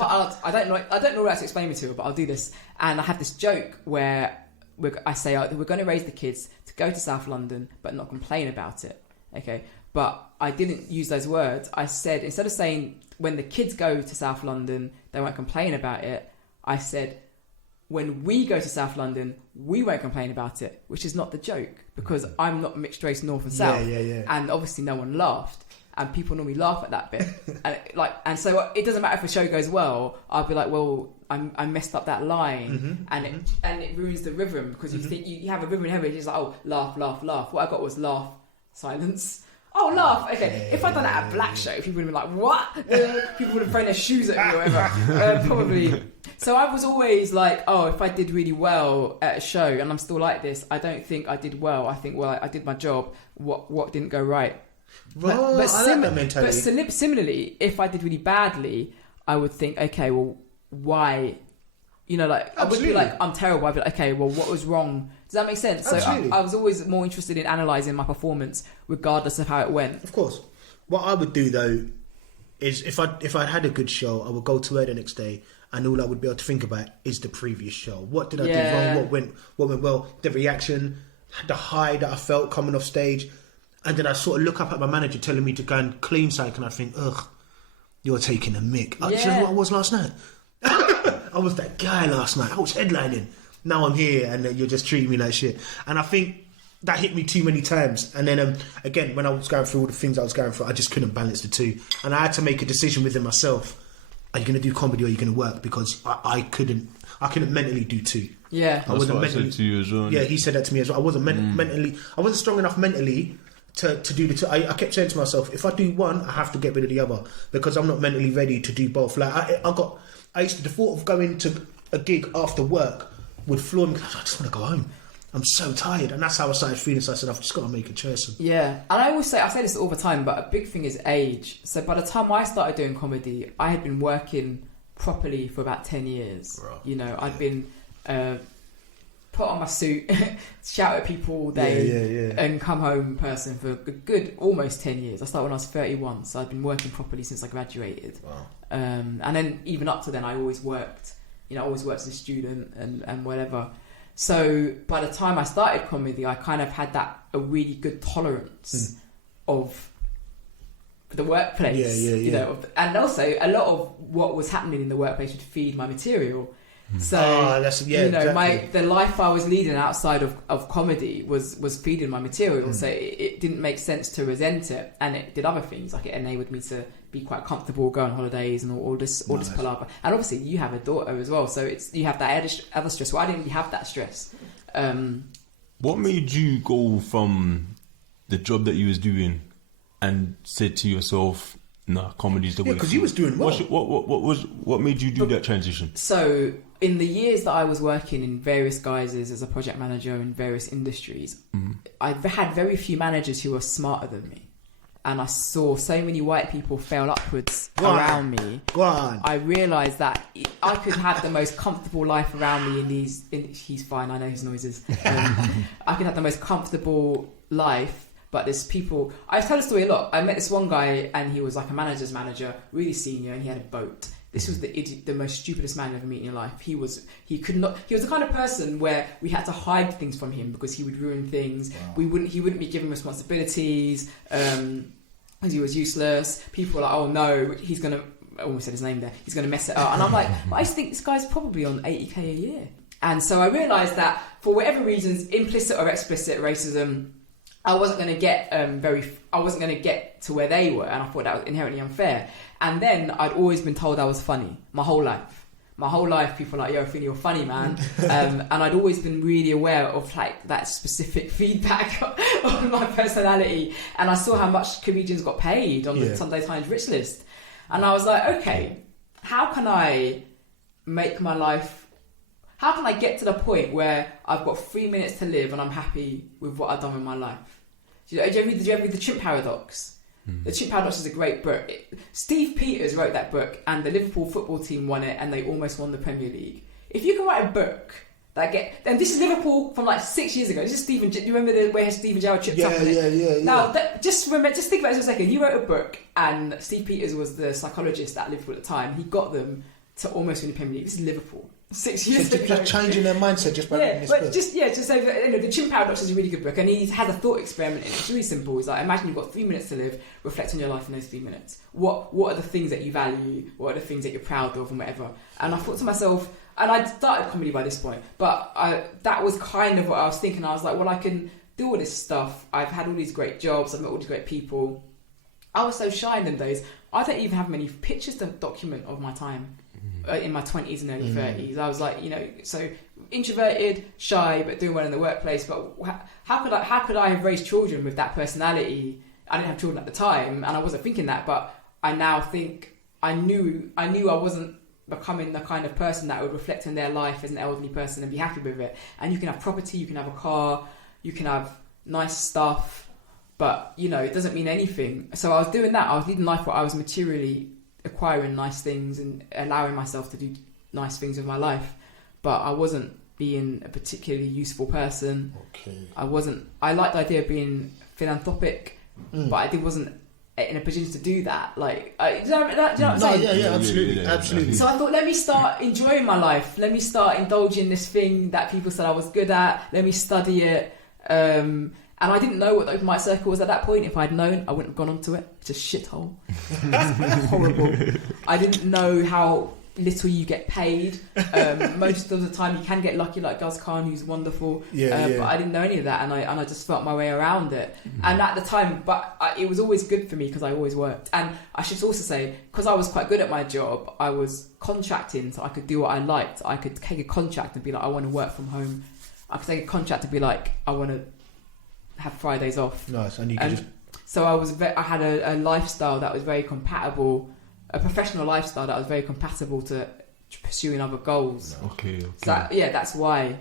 I don't know how to explain it to her, but I'll do this. And I have this joke where I say we're going to raise the kids to go to South London but not complain about it. Okay, but I didn't use those words. I said, instead of saying when the kids go to South London they won't complain about it, I said, when we go to South London, we won't complain about it, which is not the joke because I'm not mixed race North and South. Yeah. And obviously no one laughed, and people normally laugh at that bit. and so it doesn't matter if a show goes well. I'll be like, well, I messed up that line, and it ruins the rhythm because you think you have a rhythm in heaven. It's like, oh, laugh, laugh, laugh. What I got was laugh, silence. Oh, laugh. Okay. If I'd done that at a black show, people would have been like, what? People would have thrown their shoes at me or whatever. Probably. So I was always like, oh, if I did really well at a show, and I'm still like this, I don't think I did well. I think, well, I did my job. What didn't go right? But I like that mentality. But similarly, if I did really badly, I would think, okay, well, why? You know, like, Absolutely. I would be like, I'm terrible. I'd be like, okay, well, what was wrong? Does that make sense? Absolutely. So I was always more interested in analysing my performance, regardless of how it went. Of course. What I would do though is if I had a good show, I would go to work the next day, and all I would be able to think about is the previous show. What did I do wrong? What went well? The reaction, the high that I felt coming off stage, and then I sort of look up at my manager telling me to go and clean something, and I think, ugh, you're taking a mick. Do you know what I was last night? I was that guy last night. I was headlining. Now I'm here and you're just treating me like shit. And I think that hit me too many times. And then again, when I was going through all the things I was going through, I just couldn't balance the two. And I had to make a decision within myself. Are you going to do comedy or are you going to work? Because I couldn't mentally do two. Yeah. I wasn't mentally. I said to you as well. Yeah, he said that to me as well. I wasn't mentally. I wasn't strong enough mentally to do the two. I kept saying to myself, if I do one, I have to get rid of the other because I'm not mentally ready to do both. Like I used to, the thought of going to a gig after work would floor me because I just want to go home. I'm so tired, and that's how I started feeling. So I said, I've just got to make a choice. Yeah, and I say this all the time, but a big thing is age. So by the time I started doing comedy, I had been working properly for about 10 years. Right. You know, I'd been put on my suit, shout at people all day, and come home person for a good almost 10 years. I started when I was 31, so I'd been working properly since I graduated. Wow. And then even up to then, I always worked. You know, I always worked as a student and whatever. So by the time I started comedy, I kind of had a really good tolerance of the workplace. You know, and also a lot of what was happening in the workplace would feed my material. So you know, exactly. the life I was leading outside of comedy was feeding my material. So it didn't make sense to resent it, and it did other things. Like it enabled me to be quite comfortable, go on holidays, and all this palaver. And obviously, you have a daughter as well, so you have that other stress. Well, I didn't really have that stress. What made you go from the job that you was doing and said to yourself, "Nah, comedy's the way"? Because you was doing well. What made you do that transition? So, in the years that I was working in various guises as a project manager in various industries, I've had very few managers who were smarter than me. And I saw so many white people fail upwards around me. Go on. I realised that I could have the most comfortable life around me he's fine, I know his noises. I could have the most comfortable life, but there's people... I tell the story a lot. I met this one guy and he was like a manager's manager, really senior, and he had a boat. This was the most stupidest man you ever meet in your life. He was the kind of person where we had to hide things from him because he would ruin things. Wow. He wouldn't be given responsibilities, because he was useless. People were like, oh no, he's gonna, I almost said his name there, he's gonna mess it up. And I'm like, but I think this guy's probably on 80k a year. And so I realised that for whatever reasons, implicit or explicit racism, I wasn't going to get to where they were, and I thought that was inherently unfair. And then I'd always been told I was funny my whole life. my whole life people are like, yo, Athena, you're funny, man. And I'd always been really aware of like that specific feedback on my personality, and I saw how much comedians got paid on the Sunday Times Rich list, and I was like, okay, how can I make my life, how can I get to the point where I've got 3 minutes to live and I'm happy with what I've done with my life? Did you ever read The Chimp Paradox? The Chimp Paradox is a great book. Steve Peters wrote that book, and the Liverpool football team won it, and they almost won the Premier League. If you can write a book and this is Liverpool from like 6 years ago. This is Stephen. Do you remember where Stephen Gerrard tripped up? Yeah. Now, just think about this for a second. You wrote a book, and Steve Peters was the psychologist at Liverpool at the time. He got them to almost win the Premier League. This is Liverpool. 6 years ago. Just changing their mindset just by reading this book. Just say that, The Chimp Paradox is a really good book, and he has a thought experiment in it. It's really simple. It's like, imagine you've got 3 minutes to live, reflect on your life in those 3 minutes. What are the things that you value? What are the things that you're proud of, and whatever? And I thought to myself, and I'd started comedy by this point, but that was kind of what I was thinking. I was like, well, I can do all this stuff. I've had all these great jobs. I've met all these great people. I was so shy in them days. I don't even have many pictures to document of my time. In my 20s and early 30s, I was like, so introverted, shy, but doing well in the workplace. But how could I have raised children with that personality? I didn't have children at the time, and I wasn't thinking that. But I now think I knew I wasn't becoming the kind of person that would reflect on their life as an elderly person and be happy with it. And you can have property, you can have a car, you can have nice stuff, but it doesn't mean anything. So I was doing that. I was leading life where I was materially acquiring nice things and allowing myself to do nice things with my life, but I wasn't being a particularly useful person. I liked the idea of being philanthropic, but I wasn't in a position to do that. Do you know what I'm saying? Absolutely. So I thought, let me start enjoying my life. Let me start indulging this thing that people said I was good at. Let me study it. And I didn't know what the open mic circle was at that point. If I'd known, I wouldn't have gone onto it. It's a shithole. It's horrible. I didn't know how little you get paid. Most of the time you can get lucky, like Guz Khan, who's wonderful. But I didn't know any of that, and I just felt my way around it. And at the time, it was always good for me because I always worked. And I should also say, because I was quite good at my job, I was contracting, so I could do what I liked. I could take a contract and be like, I want to work from home. I could take a contract and be like, I want to have Fridays off. Nice, and you can just... So I had a lifestyle that was very compatible, a professional lifestyle that was very compatible to pursuing other goals. Okay. So that's why.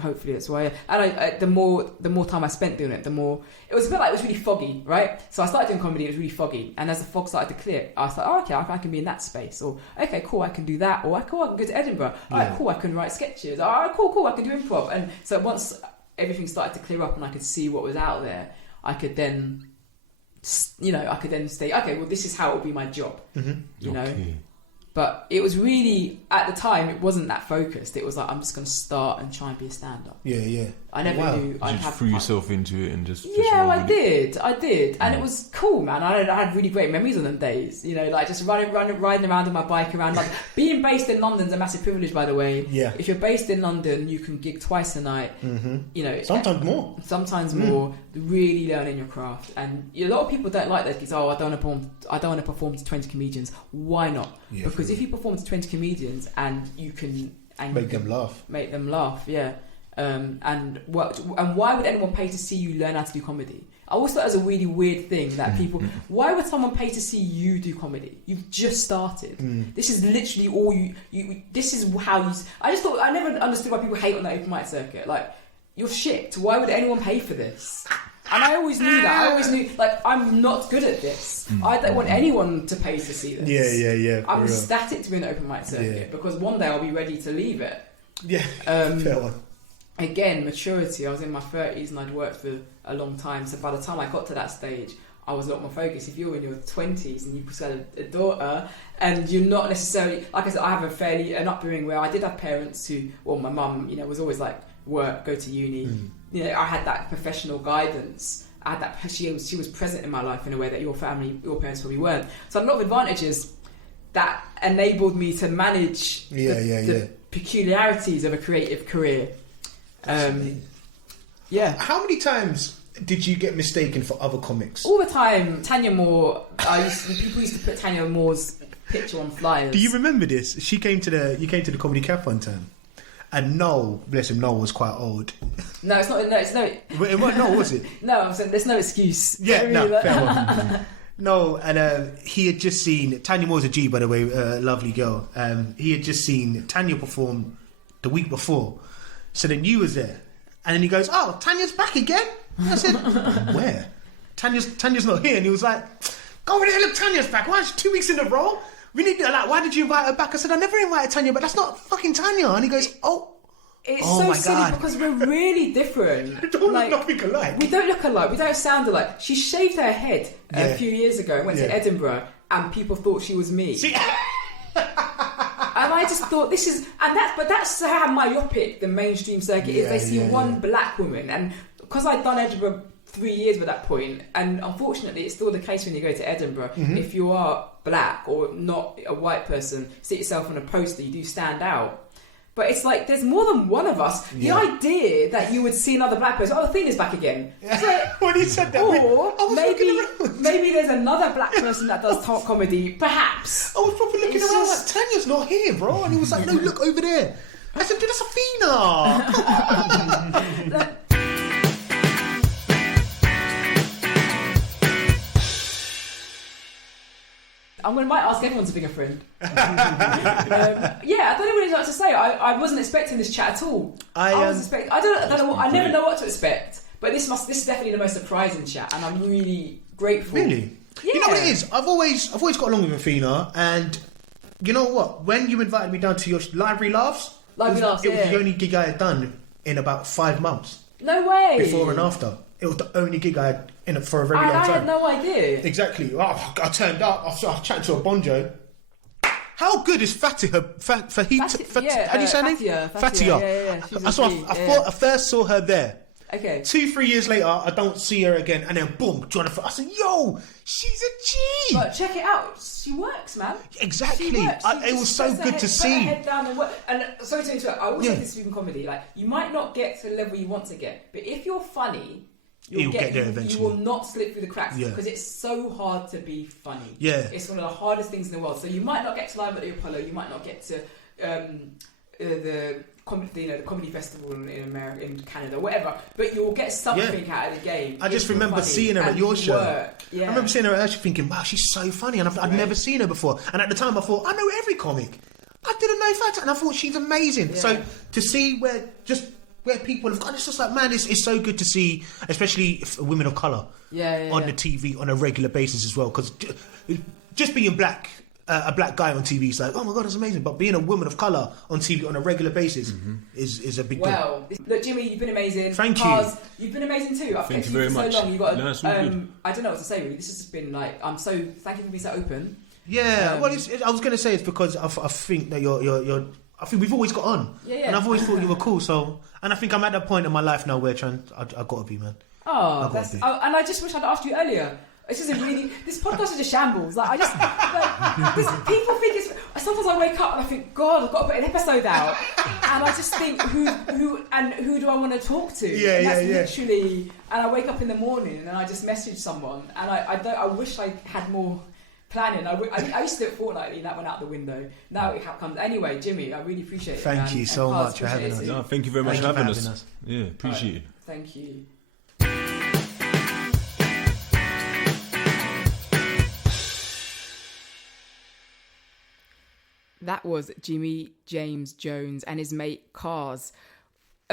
Hopefully that's why. And the more time I spent doing it, the more it was a bit like it was really foggy, right? So I started doing comedy. It was really foggy, and as the fog started to clear, I was like, oh, okay, I can be in that space. Or okay, cool, I can do that. Or cool, I can go to Edinburgh. All right, cool, I can write sketches. All right, cool, I can do improv. And so once everything started to clear up and I could see what was out there, I could then say, okay, well, this is how it will be my job, you know. But it was really, at the time, it wasn't that focused. It was like, I'm just going to start and try and be a stand-up. I never knew I'd have... threw yourself into it and just... I did. And it was cool, man. I had really great memories on them days. Just riding around on my bike around London. Being based in London's a massive privilege, by the way. Yeah. If you're based in London, you can gig twice a night. Sometimes more. Sometimes more. Really learning your craft. And a lot of people don't like those gigs. I don't want to perform to 20 comedians. Why not? Yeah, because if you perform to 20 comedians and you can... Make them laugh, yeah. And why would anyone pay to see you learn how to do comedy? I always thought it was a really weird thing that people... Why would someone pay to see you do comedy? You've just started. This is literally all you... This is how you... I never understood why people hate on the open mic circuit. Like, you're shit. Why would anyone pay for this? And I always knew that. I always knew, I'm not good at this. I don't want anyone to pay to see this. Yeah. I'm ecstatic to be on the open mic circuit because one day I'll be ready to leave it. Yeah, fair one. Again, maturity. I was in my 30s and I'd worked for a long time. So by the time I got to that stage, I was a lot more focused. If you're in your 20s and you've got a daughter and you're not necessarily... Like I said, I have an upbringing where I did have parents who... Well, my mum, was always like, work, go to uni. I had that professional guidance. I had that. She was present in my life in a way that your parents probably weren't. So I had a lot of advantages that enabled me to manage the peculiarities of a creative career. How many times did you get mistaken for other comics? All the time. Tanya Moore. People used to put Tanya Moore's picture on flyers. Do you remember this? You came to the comedy cafe one time, and Noel, bless him, Noel was quite old. No, it's not. No, it's no. No, was it? No, I'm saying there's no excuse. Yeah, Really, no, like- fair one. No, and he had just seen Tanya Moore's a G, by the way, lovely girl. He had just seen Tanya perform the week before, so then you was there, and then he goes, "Oh, Tanya's back again." I said, "Where? Tanya's not here." And he was like, "Go over there, look, Tanya's back. Why? 2 weeks in a row. We need to, like, why did you invite her back?" I said, "I never invited Tanya, but that's not fucking Tanya." And he goes, "Oh." It's Oh so my silly God. because we're really different. We don't look nothing alike. We don't look alike. We don't sound alike. She shaved her head Yeah. a few years ago and went to Edinburgh, and people thought she was me. See? And I just thought but that's how myopic the mainstream circuit is. They see one black woman, and because I'd done Edinburgh 3 years by that point, and unfortunately it's still the case when you go to Edinburgh. If you are black or not a white person, sit yourself on a poster, you do stand out. But it's like there's more than one of us. The idea that you would see another black person, oh, Athena's back again. It's like, When he said that, or I was looking around. maybe there's another black person that does talk comedy, perhaps. I was probably looking It's around just- like, Tanya's not here, bro. And he was like, "No, look over there." I said, "Dude, that's Athena." Might ask everyone to bring a friend. I don't know what he's like to say. I wasn't expecting this chat at all. I don't know. I never know what to expect. But this is definitely the most surprising chat, and I'm really grateful. Really? Yeah. You know what it is? I've always got along with Athena, and you know what? When you invited me down to your library laughs, it was the only gig I had done in about 5 months. No way. Before and after, it was the only gig I had for a very long I time. had no idea. Exactly. I turned up. I was chatting to a bonjo. How good is Fatia? How do you say her name? Fatia. Yeah. I first saw her there. Okay. 2-3 years later, I don't see her again, and then boom, Jonathan. I said, "Yo, she's a G." But check it out. She works, man. Exactly. She works. It was so good to Put see. her head down and work. And sorry to interrupt. I always say this in comedy. Like, you might not get to the level you want to get, but if you're funny, you'll get there eventually. You will not slip through the cracks because it's so hard to be funny. Yeah. It's one of the hardest things in the world. So you might not get to live at the Apollo. You might not get to the comedy festival in America, in Canada, whatever. But you'll get something out of the game. I just remember seeing her at your show. I remember seeing her at her show thinking, "Wow, she's so funny," and I'd never seen her before. And at the time, I thought, I know every comic. I didn't know that, and I thought she's amazing. Yeah. So to see where people have gone, it's just like, man, it's so good to see, especially women of colour on the TV on a regular basis as well. Because just being black. A black guy on TV is like, "Oh my god, that's amazing," but being a woman of colour on TV on a regular basis is a big deal. Well, look, Jimmy, you've been amazing. Thank you. Karz, you've been amazing too. I've Thank kept you very for much. so long. You got. No, it's all good. I don't know what to say really. This has just been like, thank you for being so open. Yeah, well, I was going to say it's because I think that you're. I think we've always got on, and I've always thought you were cool. So, and I think I'm at that point in my life now where I got to be, man. Oh, and I just wish I'd asked you earlier. It's just this podcast is just shambles. Like, people think it's. Sometimes I wake up and I think, God, I've got to put an episode out, and I just think, who do I want to talk to? Yeah, literally. And I wake up in the morning and then I just message someone, and I wish I had more planning. I used to do it fortnightly, and that went out the window. Now it comes anyway. Jimmy, I really appreciate it. Thank you so much for having us. No, thank you very much for having us. Yeah, appreciate it. Thank you. That was Jimmy James Jones and his mate Karz.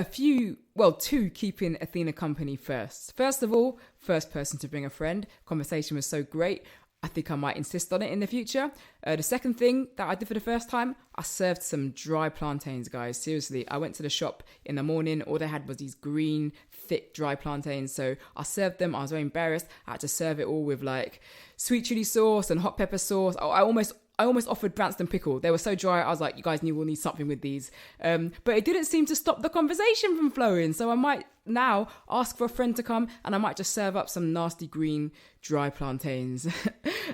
Two Keeping Athena Company first. First of all, first person to bring a friend. Conversation was so great. I think I might insist on it in the future. The second thing that I did for the first time, I served some dry plantains, guys. Seriously, I went to the shop in the morning. All they had was these green, thick, dry plantains. So I served them. I was very embarrassed. I had to serve it all with like sweet chili sauce and hot pepper sauce. I almost offered Branston pickle. They were so dry. I was like, you guys will need something with these. But it didn't seem to stop the conversation from flowing. So I might now ask for a friend to come, and I might just serve up some nasty green dry plantains.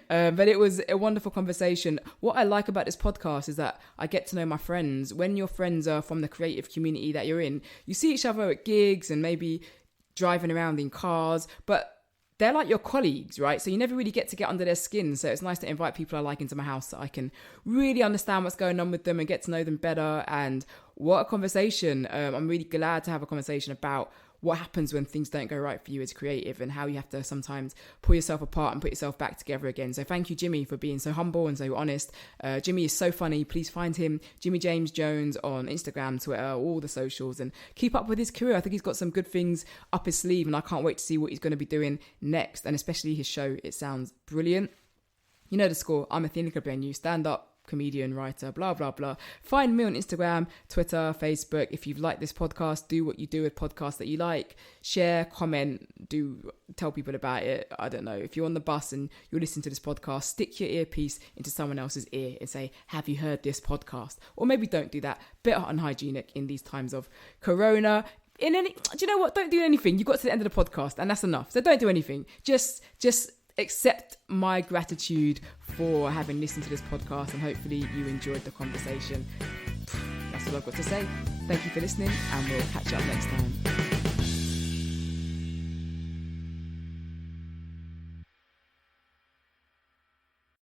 But it was a wonderful conversation. What I like about this podcast is that I get to know my friends. When your friends are from the creative community that you're in, you see each other at gigs and maybe driving around in cars, but they're like your colleagues, right? So you never really get to get under their skin. So it's nice to invite people I like into my house so I can really understand what's going on with them and get to know them better. And what a conversation. I'm really glad to have a conversation about what happens when things don't go right for you as creative and how you have to sometimes pull yourself apart and put yourself back together again. So thank you, Jimmy, for being so humble and so honest. Jimmy is so funny. Please find him, Jimmy James Jones, on Instagram, Twitter, all the socials, and keep up with his career. I think he's got some good things up his sleeve, and I can't wait to see what he's going to be doing next, and especially his show. It sounds brilliant. You know the score. I'm Athena Company, stand-up comedian, writer, blah, blah, blah. Find me on Instagram, Twitter, Facebook. If you've liked this podcast, do what you do with podcasts that you like. Share, comment, tell people about it. I don't know. If you're on the bus and you're listening to this podcast, stick your earpiece into someone else's ear and say, have you heard this podcast? Or maybe don't do that. Bit unhygienic in these times of Corona. Do you know what? Don't do anything. You got to the end of the podcast and that's enough. So don't do anything. Just accept my gratitude for having listened to this podcast, and hopefully you enjoyed the conversation. That's all I've got to say. Thank you for listening, and we'll catch up next time.